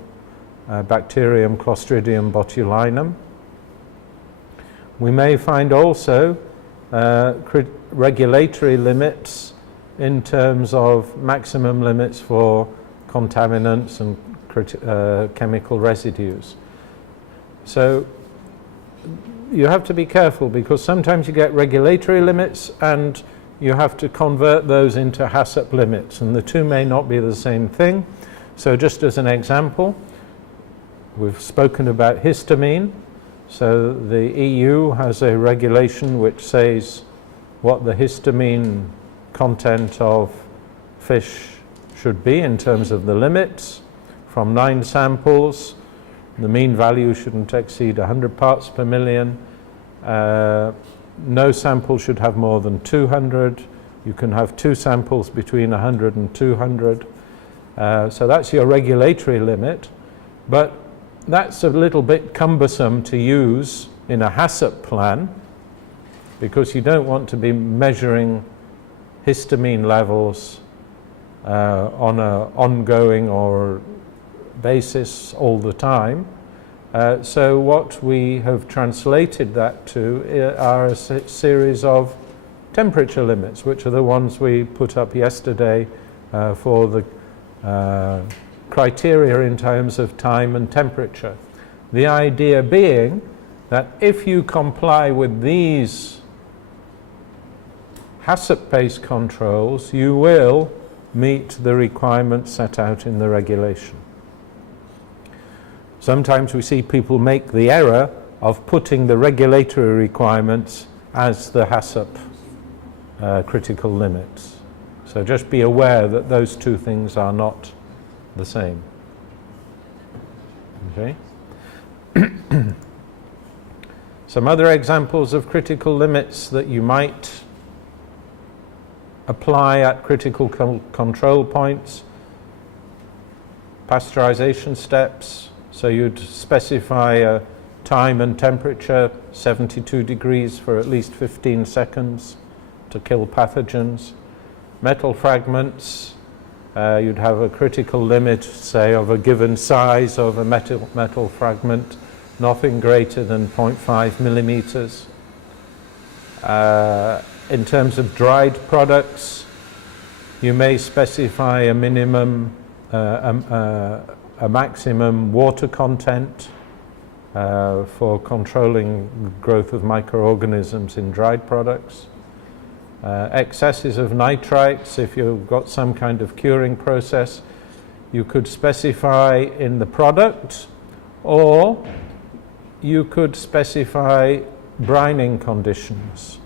Clostridium botulinum. We may find also regulatory limits in terms of maximum limits for contaminants and chemical residues. So you have to be careful, because sometimes you get regulatory limits and you have to convert those into HACCP limits, and the two may not be the same thing. So just as an example, We've spoken about histamine. So the EU has a regulation which says what the histamine content of fish should be in terms of the limits. From 9 samples, the mean value shouldn't exceed 100 parts per million. No sample should have more than 200. You can have 2 samples between 100 and 200. So that's your regulatory limit. But that's a little bit cumbersome to use in a HACCP plan, because you don't want to be measuring histamine levels on an ongoing or basis all the time. So what we have translated that to are a series of temperature limits, which are the ones we put up yesterday for the criteria in terms of time and temperature. The idea being that if you comply with these HACCP-based controls, you will meet the requirements set out in the regulation. Sometimes we see people make the error of putting the regulatory requirements as the HACCP critical limits. So just be aware that those two things are not the same. Okay. Some other examples of critical limits that you might apply at critical control points. Pasteurization steps. So you'd specify a time and temperature, 72 degrees for at least 15 seconds to kill pathogens. Metal fragments, you'd have a critical limit, say, of a given size of a metal fragment, nothing greater than 0.5 millimeters. In terms of dried products, you may specify a minimum, a maximum water content for controlling growth of microorganisms in dried products. Excesses of nitrites, if you've got some kind of curing process, you could specify in the product, or you could specify brining conditions.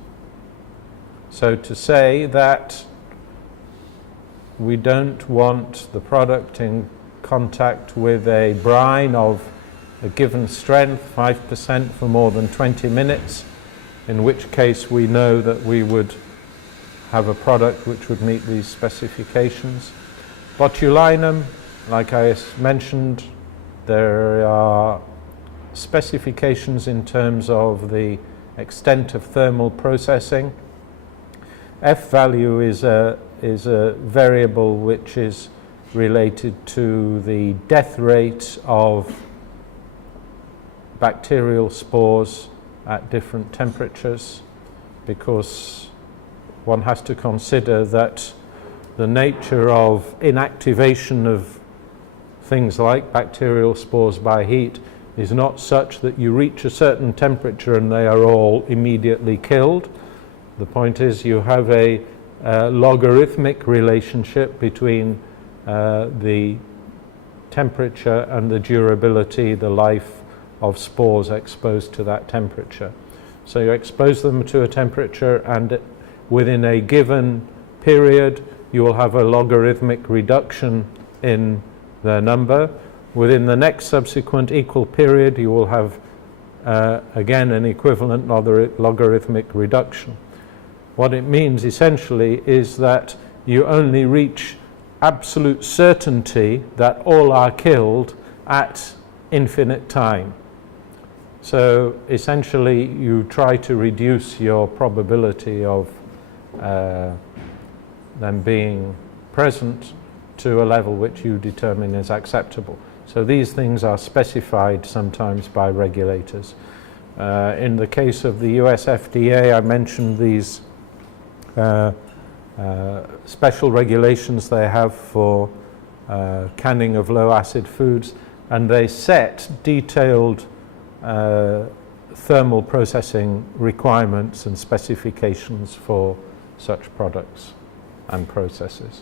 So to say that we don't want the product in contact with a brine of a given strength, 5% for more than 20 minutes, in which case we know that we would have a product which would meet these specifications. Botulinum, like I mentioned, there are specifications in terms of the extent of thermal processing. F value is a variable which is related to the death rate of bacterial spores at different temperatures, because one has to consider that the nature of inactivation of things like bacterial spores by heat is not such that you reach a certain temperature and they are all immediately killed. The point is you have a logarithmic relationship between the temperature and the durability, the life of spores exposed to that temperature. So you expose them to a temperature, and within a given period you will have a logarithmic reduction in their number. Within the next subsequent equal period you will have again an equivalent logarithmic reduction. What it means essentially is that you only reach absolute certainty that all are killed at infinite time. So essentially you try to reduce your probability of them being present to a level which you determine is acceptable. So these things are specified sometimes by regulators. In the case of the US FDA, I mentioned these special regulations they have for canning of low acid foods, and they set detailed thermal processing requirements and specifications for such products and processes.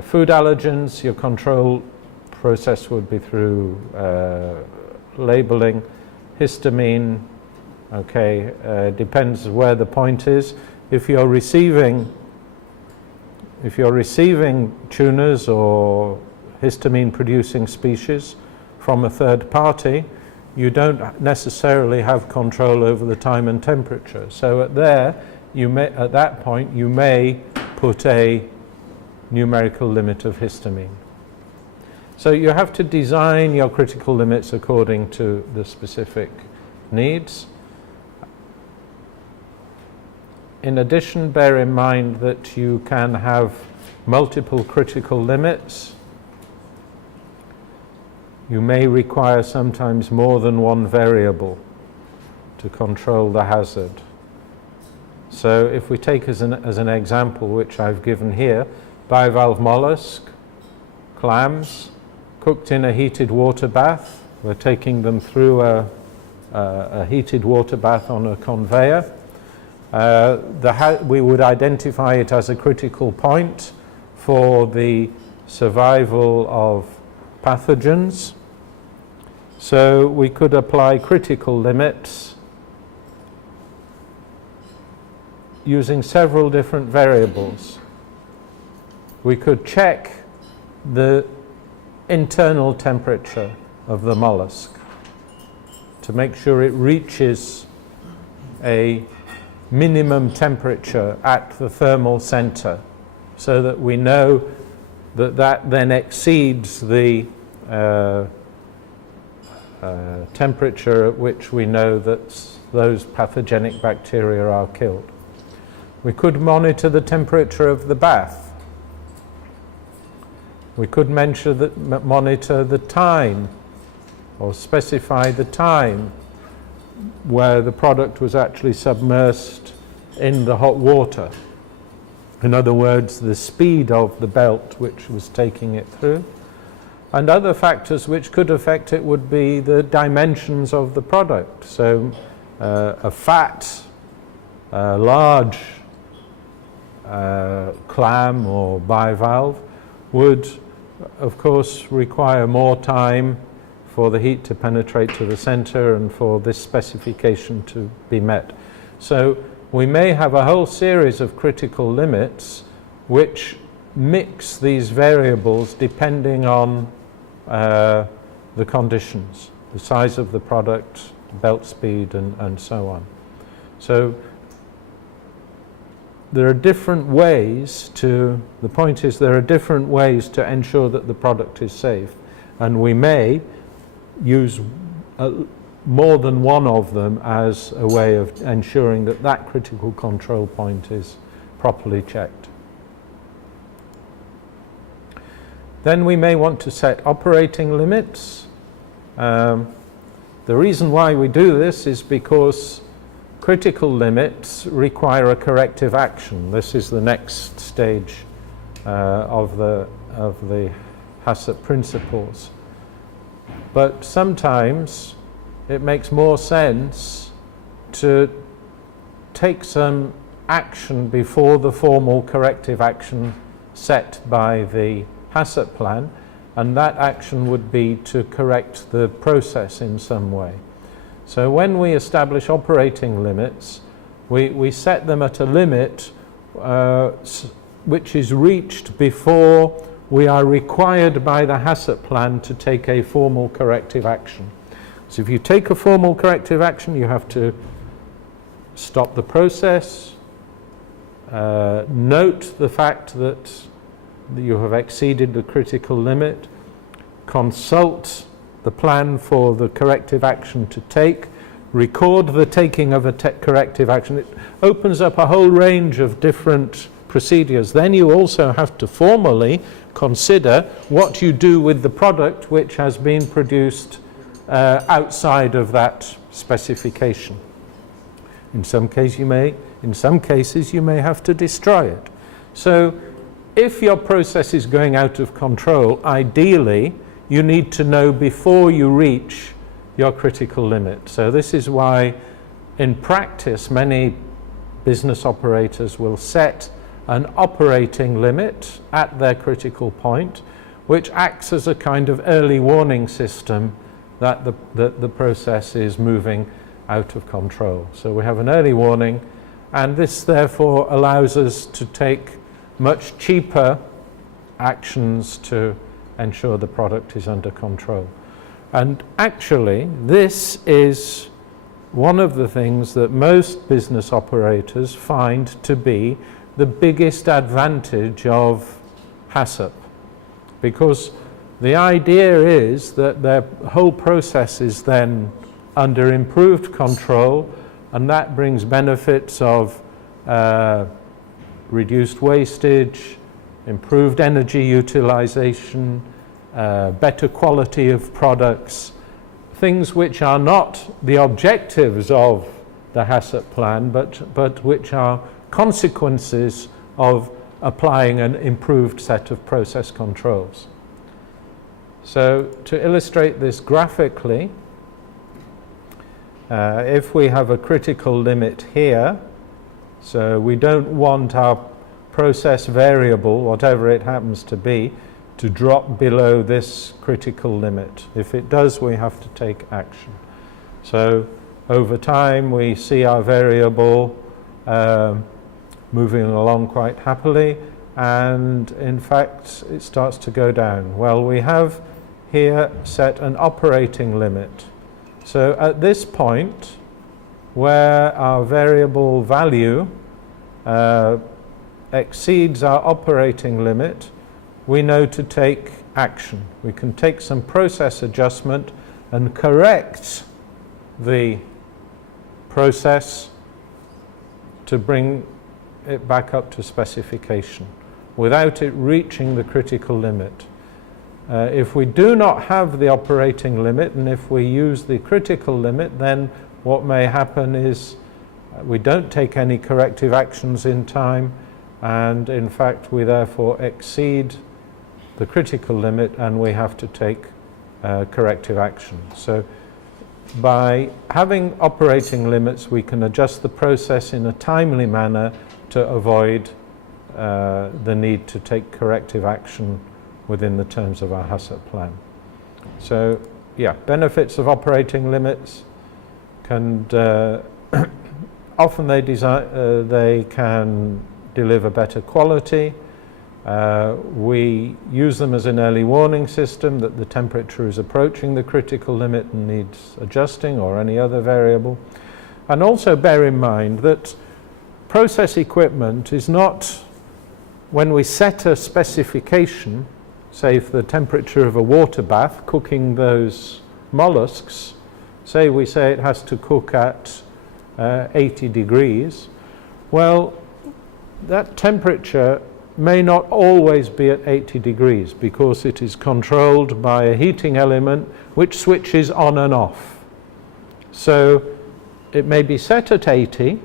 Food allergens, your control process would be through labeling, histamine. Okay, depends where the point is. If you're receiving tuners or histamine producing species from a third party, you don't necessarily have control over the time and temperature. So at that point you may put a numerical limit of histamine. So you have to design your critical limits according to the specific needs. In addition, bear in mind that you can have multiple critical limits. You may require sometimes more than one variable to control the hazard. So if we take as an example, which I've given here, bivalve mollusk, clams, cooked in a heated water bath. We're taking them through a heated water bath on a conveyor. We would identify it as a critical point for the survival of pathogens. So we could apply critical limits using several different variables. We could check the internal temperature of the mollusk to make sure it reaches a minimum temperature at the thermal center, so that we know that then exceeds the temperature at which we know that those pathogenic bacteria are killed. We could monitor the temperature of the bath. We could monitor the time, or specify the time where the product was actually submersed in the hot water. In other words, the speed of the belt which was taking it through. And other factors which could affect it would be the dimensions of the product. So a fat, large clam or bivalve would of course require more time for the heat to penetrate to the center and for this specification to be met. So we may have a whole series of critical limits which mix these variables depending on the conditions, the size of the product, belt speed, and so on. So there are different ways to, the point is there are different ways to ensure that the product is safe, and we may use more than one of them as a way of ensuring that that critical control point is properly checked. Then we may want to set operating limits. The reason why we do this is because critical limits require a corrective action. This is the next stage of the HACCP principles. But sometimes it makes more sense to take some action before the formal corrective action set by the HACCP plan, and that action would be to correct the process in some way. So when we establish operating limits, we set them at a limit which is reached before we are required by the HACCP plan to take a formal corrective action. So if you take a formal corrective action, you have to stop the process, note the fact that you have exceeded the critical limit, consult the plan for the corrective action to take, record the taking of a corrective action. It opens up a whole range of different procedures. Then you also have to formally consider what you do with the product which has been produced outside of that specification. In some cases you may have to destroy it. So if your process is going out of control, ideally you need to know before you reach your critical limit. So this is why in practice many business operators will set an operating limit at their critical point, which acts as a kind of early warning system that the process is moving out of control. So we have an early warning, and this therefore allows us to take much cheaper actions to ensure the product is under control. And actually, this is one of the things that most business operators find to be the biggest advantage of HACCP, because the idea is that their whole process is then under improved control, and that brings benefits of reduced wastage, improved energy utilization, better quality of products, things which are not the objectives of the HACCP plan, but which are consequences of applying an improved set of process controls. So to illustrate this graphically, if we have a critical limit here, so we don't want our process variable, whatever it happens to be, to drop below this critical limit. If it does, we have to take action. So over time, we see our variable moving along quite happily, and in fact, it starts to go down. Well, we have here set an operating limit. So at this point, where our variable value exceeds our operating limit, we know to take action. We can take some process adjustment and correct the process to bring it back up to specification without it reaching the critical limit. If we do not have the operating limit, and if we use the critical limit, then what may happen is we don't take any corrective actions in time, and in fact we therefore exceed the critical limit and we have to take corrective action. So by having operating limits, we can adjust the process in a timely manner to avoid the need to take corrective action within the terms of our HACCP plan. So yeah, benefits of operating limits can often they can deliver better quality. We use them as an early warning system that the temperature is approaching the critical limit and needs adjusting, or any other variable. And also bear in mind that process equipment is not, when we set a specification, say for the temperature of a water bath, cooking those mollusks, say we say it has to cook at 80 degrees, well, that temperature may not always be at 80 degrees because it is controlled by a heating element which switches on and off. So it may be set at 80,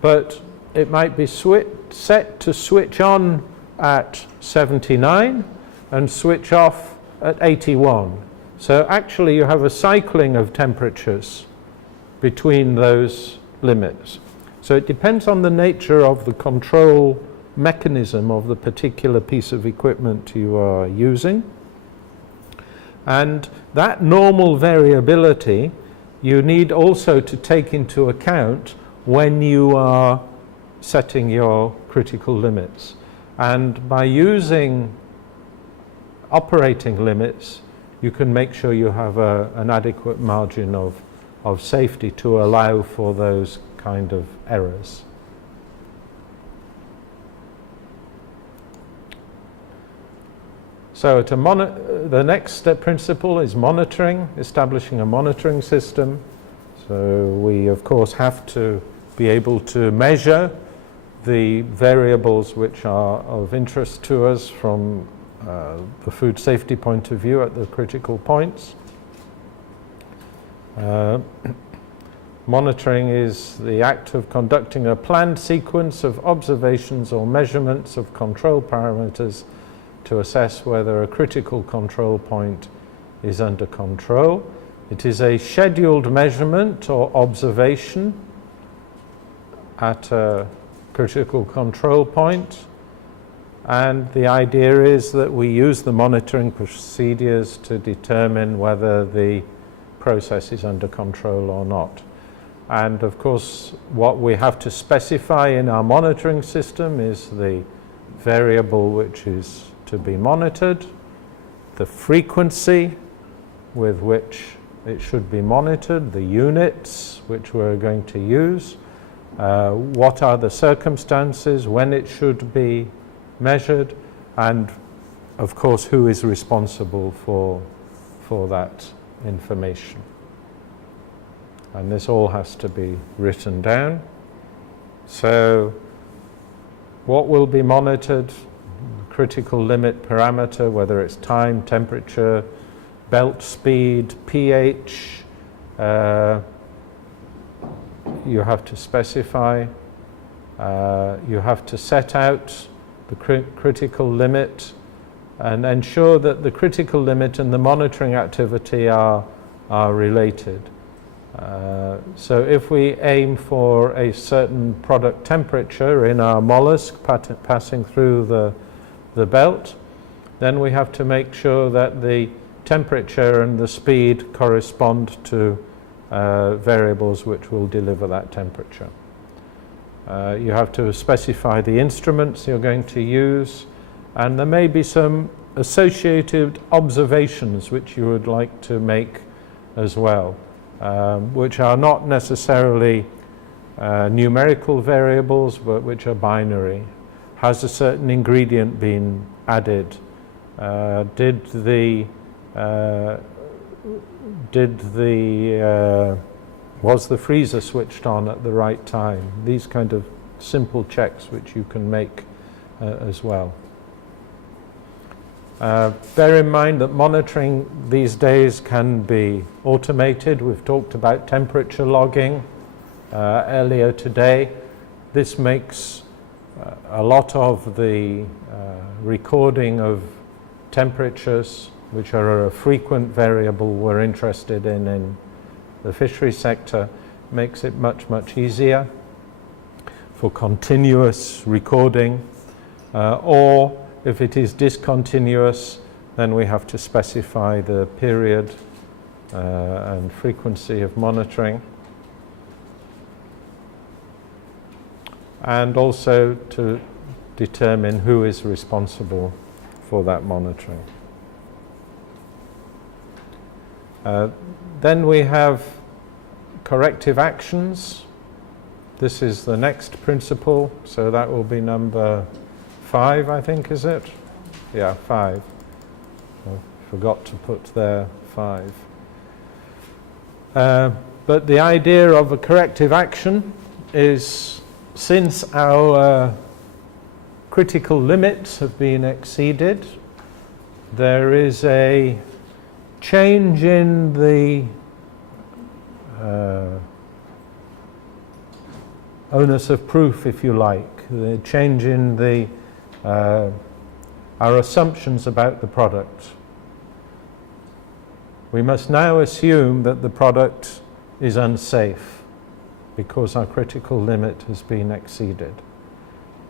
but it might be set to switch on at 79 and switch off at 81. So actually you have a cycling of temperatures between those limits. So it depends on the nature of the control mechanism of the particular piece of equipment you are using. And that normal variability you need also to take into account when you are setting your critical limits. And by using operating limits, you can make sure you have an adequate margin of safety to allow for those kind of errors. So the next principle is monitoring, establishing a monitoring system. So we of course have to be able to measure the variables which are of interest to us from the food safety point of view at the critical points. Monitoring is the act of conducting a planned sequence of observations or measurements of control parameters to assess whether a critical control point is under control. It is a scheduled measurement or observation at a critical control point, And the idea is that we use the monitoring procedures to determine whether the process is under control or not. And of course, what we have to specify in our monitoring system is the variable which is to be monitored, the frequency with which it should be monitored, the units which we're going to use, what are the circumstances, when it should be measured, and of course who is responsible for that information. And this all has to be written down. So what will be monitored? Critical limit parameter, whether it's time, temperature, belt speed, pH, you have to specify. You have to set out the critical limit and ensure that the critical limit and the monitoring activity are related. So if we aim for a certain product temperature in our mollusk passing through the belt, then we have to make sure that the temperature and the speed correspond to variables which will deliver that temperature. You have to specify the instruments you're going to use, and there may be some associated observations which you would like to make as well, which are not necessarily numerical variables, but which are binary. Has a certain ingredient been added? Was the freezer switched on at the right time? These kind of simple checks which you can make as well. Bear in mind that monitoring these days can be automated. We've talked about temperature logging earlier today. This makes a lot of the recording of temperatures, which are a frequent variable we're interested in the fishery sector, makes it much easier for continuous recording, or if it is discontinuous, then we have to specify the period and frequency of monitoring, and also to determine who is responsible for that monitoring. Then we have corrective actions. This is the next principle, so that will be number 5, I think, is it? Yeah, 5. I forgot to put there 5. But the idea of a corrective action is, since our critical limits have been exceeded, there is a change in the onus of proof, if you like, the change in the our assumptions about the product. We must now assume that the product is unsafe because our critical limit has been exceeded.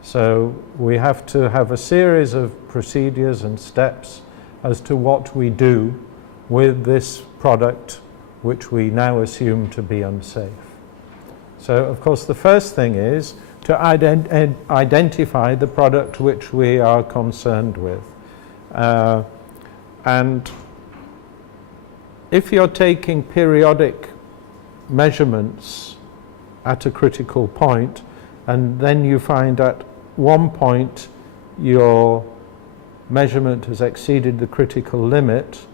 So we have to have a series of procedures and steps as to what we do with this product which we now assume to be unsafe. So of course the first thing is to identify the product which we are concerned with. And if you're taking periodic measurements at a critical point, and then you find at one point your measurement has exceeded the critical limit,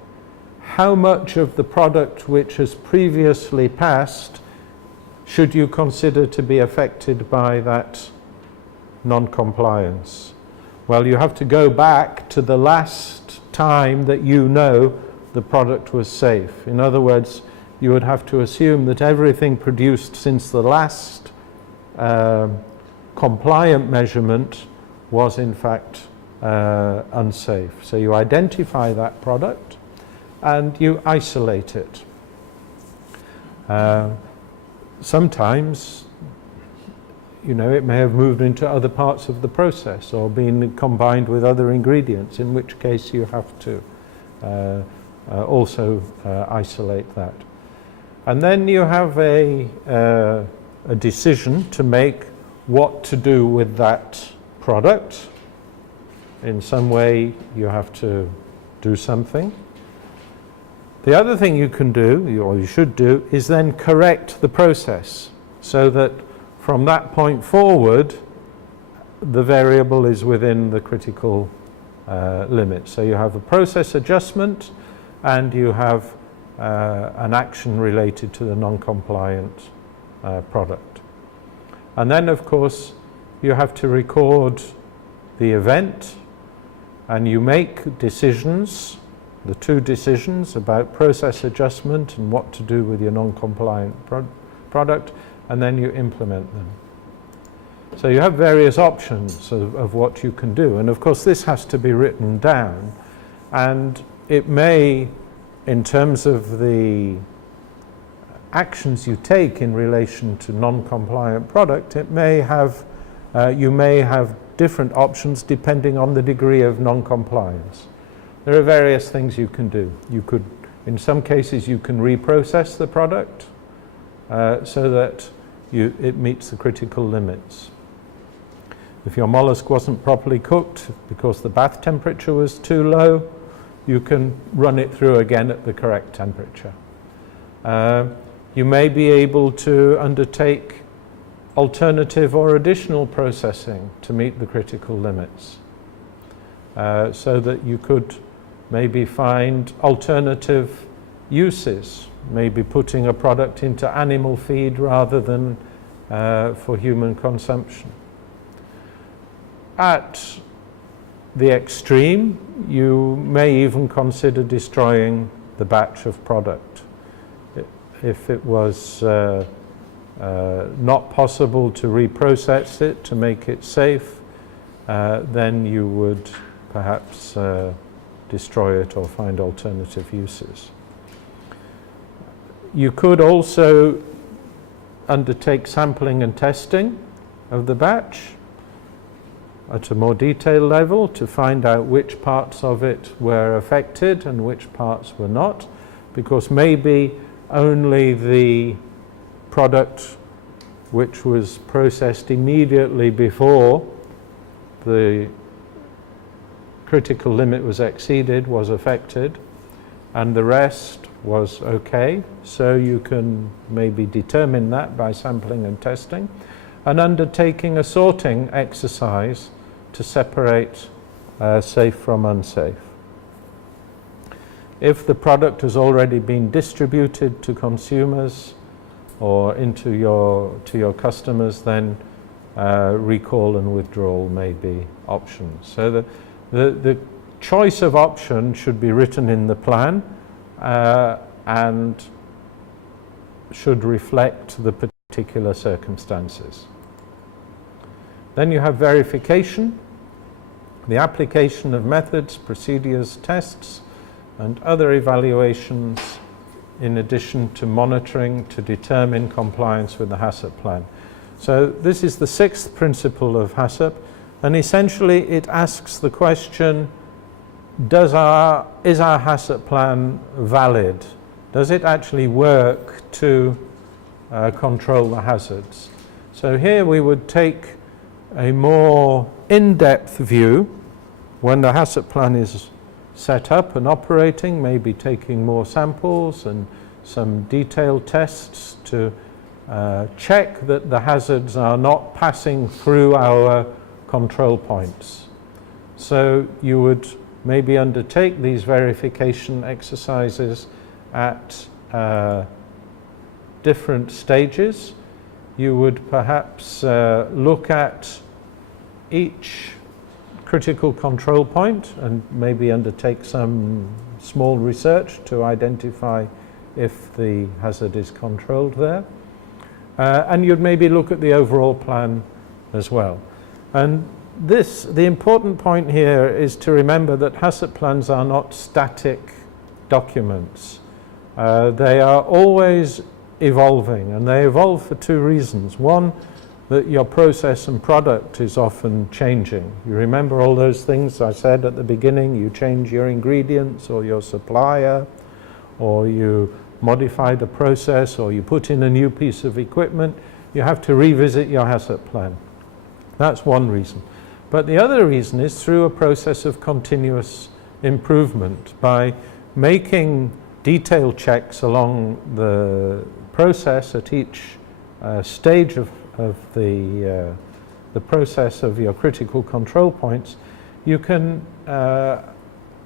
how much of the product which has previously passed should you consider to be affected by that non-compliance? Well, you have to go back to the last time that you know the product was safe. In other words, you would have to assume that everything produced since the last compliant measurement was in fact unsafe. So you identify that product and you isolate it. Sometimes you know, it may have moved into other parts of the process or been combined with other ingredients, in which case you have to also isolate that. And then you have a decision to make what to do with that product. In some way you have to do something. The other thing you can do, or you should do, is then correct the process so that from that point forward the variable is within the critical limit. So you have a process adjustment and you have an action related to the non-compliant product. And then of course you have to record the event, and you make decisions, the two decisions about process adjustment and what to do with your non-compliant product, and then you implement them. So you have various options of what you can do, and of course this has to be written down, and it may, in terms of the actions you take in relation to non-compliant product, it may have, you may have different options depending on the degree of non-compliance. There are various things you can do. You could, in some cases, you can reprocess the product so that it meets the critical limits. If your mollusk wasn't properly cooked because the bath temperature was too low, you can run it through again at the correct temperature. You may be able to undertake alternative or additional processing to meet the critical limits, so that you could maybe find alternative uses, maybe putting a product into animal feed rather than for human consumption. At the extreme, you may even consider destroying the batch of product. If it was not possible to reprocess it to make it safe, then you would perhaps destroy it or find alternative uses. You could also undertake sampling and testing of the batch at a more detailed level to find out which parts of it were affected and which parts were not, because maybe only the product which was processed immediately before the critical limit was exceeded was affected, and the rest was okay. So you can maybe determine that by sampling and testing, and undertaking a sorting exercise to separate safe from unsafe. If the product has already been distributed to consumers or to your customers, then recall and withdrawal may be options. So the choice of option should be written in the plan and should reflect the particular circumstances. Then you have verification, the application of methods, procedures, tests, and other evaluations in addition to monitoring to determine compliance with the HACCP plan. So this is the sixth principle of HACCP, and essentially it asks the question, is our HACCP plan valid? Does it actually work to control the hazards? So here we would take a more in-depth view when the HACCP plan is set up and operating, maybe taking more samples and some detailed tests to check that the hazards are not passing through our control points. So you would maybe undertake these verification exercises at different stages. You would perhaps look at each critical control point and maybe undertake some small research to identify if the hazard is controlled there. And you'd maybe look at the overall plan as well. And the important point here is to remember that HACCP plans are not static documents. They are always evolving, and they evolve for two reasons. One, that your process and product is often changing. You remember all those things I said at the beginning? You change your ingredients or your supplier, or you modify the process, or you put in a new piece of equipment. You have to revisit your HACCP plan. That's one reason. But the other reason is through a process of continuous improvement, by making detailed checks along the process at each stage of the process of your critical control points. You can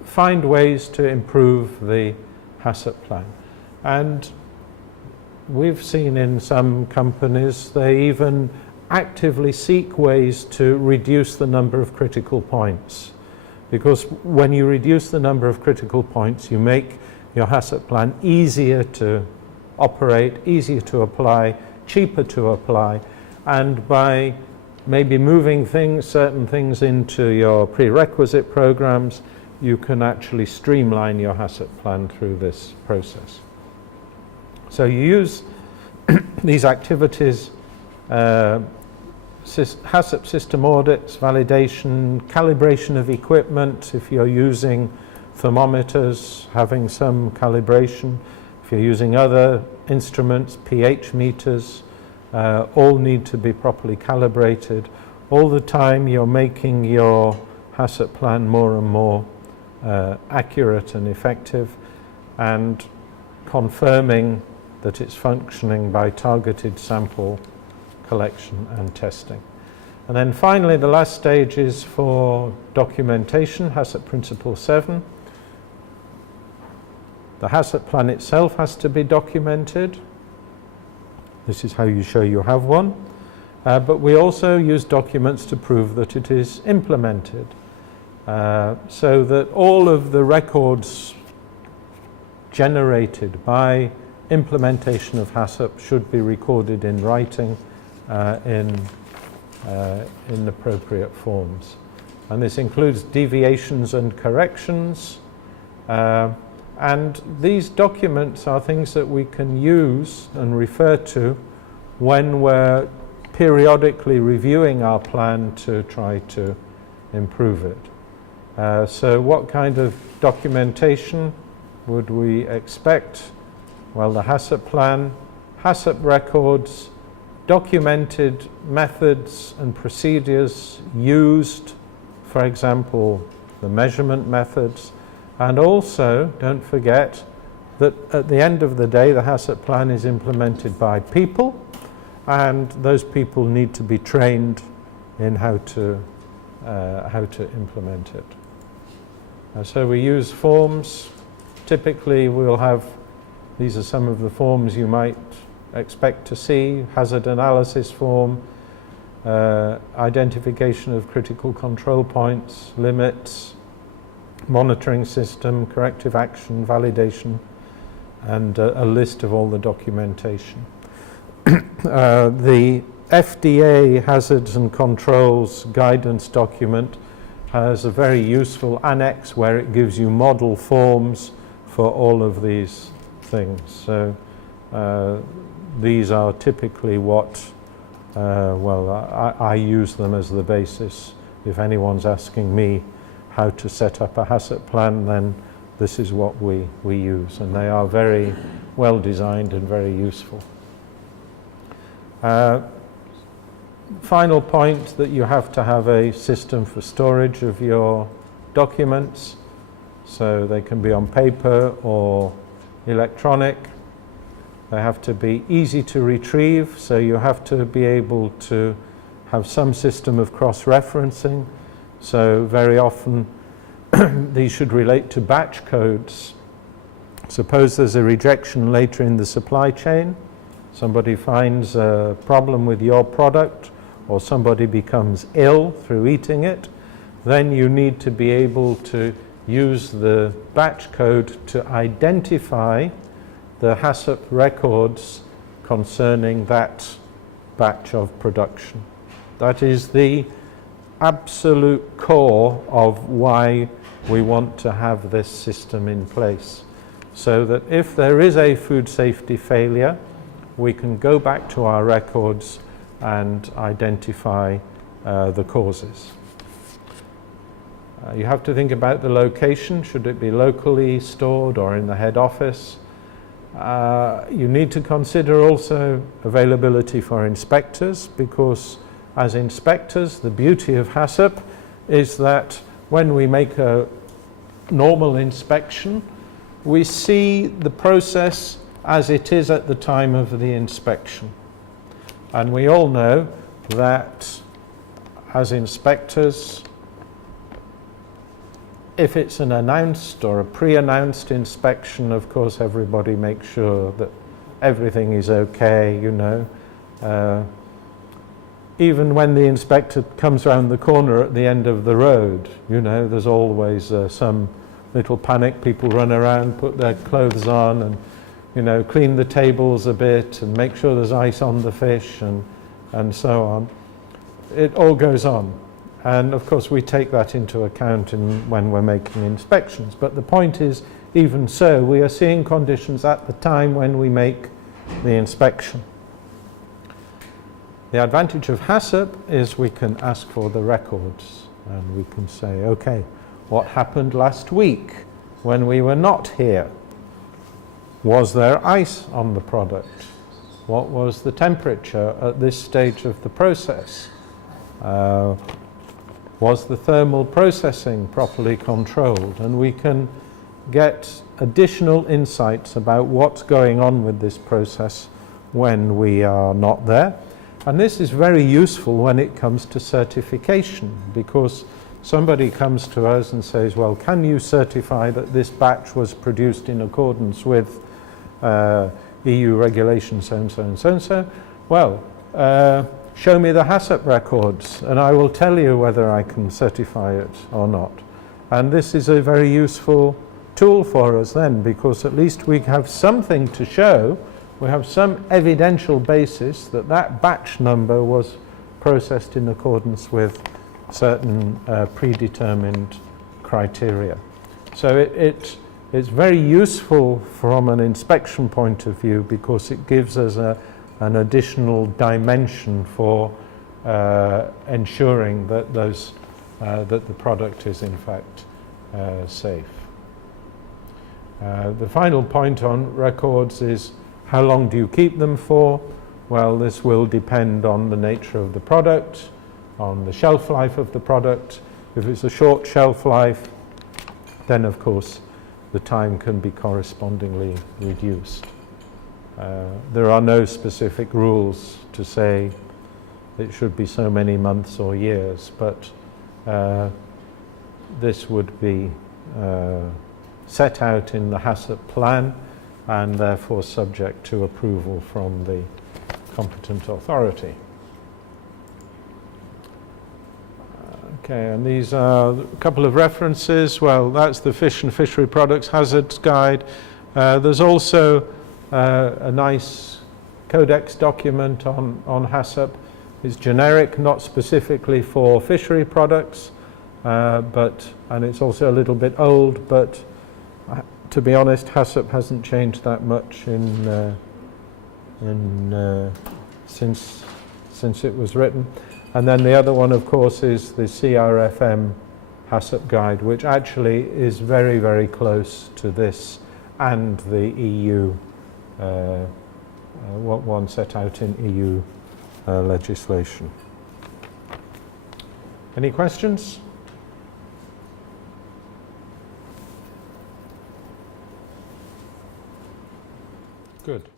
find ways to improve the HACCP plan. And we've seen in some companies they even actively seek ways to reduce the number of critical points. Because when you reduce the number of critical points, you make your HACCP plan easier to operate, easier to apply, cheaper to apply, and by maybe moving certain things into your prerequisite programs, you can actually streamline your HACCP plan through this process. So you use these activities, HACCP system audits, validation, calibration of equipment. If you're using thermometers, having some calibration. If you're using other instruments, pH meters, all need to be properly calibrated. All the time you're making your HACCP plan more and more accurate and effective, and confirming that it's functioning by targeted sample collection and testing. And then finally, the last stage is for documentation, HACCP Principle 7. The HACCP plan itself has to be documented. This is how you show you have one. But we also use documents to prove that it is implemented. So that all of the records generated by implementation of HACCP should be recorded in writing in appropriate forms. And this includes deviations and corrections. And these documents are things that we can use and refer to when we're periodically reviewing our plan to try to improve it. So what kind of documentation would we expect? Well, the HACCP plan, HACCP records, documented methods and procedures used, for example, the measurement methods. And also, don't forget that at the end of the day, the HACCP plan is implemented by people, and those people need to be trained in how to implement it. So we use forms. Typically, we'll have, these are some of the forms you might expect to see: hazard analysis form, identification of critical control points, limits, monitoring system, corrective action, validation, and a list of all the documentation. The FDA Hazards and Controls Guidance document has a very useful annex where it gives you model forms for all of these things. So these are typically what, I use them as the basis. If anyone's asking me how to set up a HACCP plan, then this is what we use, and they are very well designed and very useful. Final point, that you have to have a system for storage of your documents, so they can be on paper or electronic. They have to be easy to retrieve, so you have to be able to have some system of cross-referencing. So very often these should relate to batch codes. Suppose there's a rejection later in the supply chain, somebody finds a problem with your product, or somebody becomes ill through eating it, then you need to be able to use the batch code to identify the HACCP records concerning that batch of production. That is the absolute core of why we want to have this system in place, so that if there is a food safety failure, we can go back to our records, and identify the causes. You have to think about the location. Should it be locally stored or in the head office? You need to consider also availability for inspectors, because as inspectors, the beauty of HACCP is that when we make a normal inspection, we see the process as it is at the time of the inspection. And we all know that as inspectors, if it's an announced or a pre-announced inspection, of course everybody makes sure that everything is okay, you know. Even when the inspector comes round the corner at the end of the road, you know, there's always some little panic. People run around, put their clothes on and, you know, clean the tables a bit and make sure there's ice on the fish and so on. It all goes on. And of course we take that into account when we're making inspections. But the point is, even so, we are seeing conditions at the time when we make the inspection. The advantage of HACCP is we can ask for the records, and we can say, okay, what happened last week when we were not here? Was there ice on the product? What was the temperature at this stage of the process? Was the thermal processing properly controlled? And we can get additional insights about what's going on with this process when we are not there. And this is very useful when it comes to certification, because somebody comes to us and says, well, can you certify that this batch was produced in accordance with EU regulations so and so and so and so? Well, show me the HACCP records and I will tell you whether I can certify it or not. And this is a very useful tool for us then, because at least we have something to show. We have some evidential basis that that batch number was processed in accordance with certain predetermined criteria. So it's very useful from an inspection point of view, because it gives us an additional dimension for ensuring that that the product is in fact safe. The final point on records is, how long do you keep them for? Well, this will depend on the nature of the product, on the shelf life of the product. If it's a short shelf life, then of course the time can be correspondingly reduced. There are no specific rules to say it should be so many months or years, but this would be set out in the HACCP plan and therefore subject to approval from the competent authority. Okay, and these are a couple of references. Well, that's the Fish and Fishery Products Hazards Guide. There's also a nice codex document on HACCP. It's generic, not specifically for fishery products, and it's also a little bit old, but to be honest, HACCP hasn't changed that much since it was written. And then the other one, of course, is the CRFM HACCP guide, which actually is very, very close to this and the EU, one set out in EU legislation. Any questions? Good.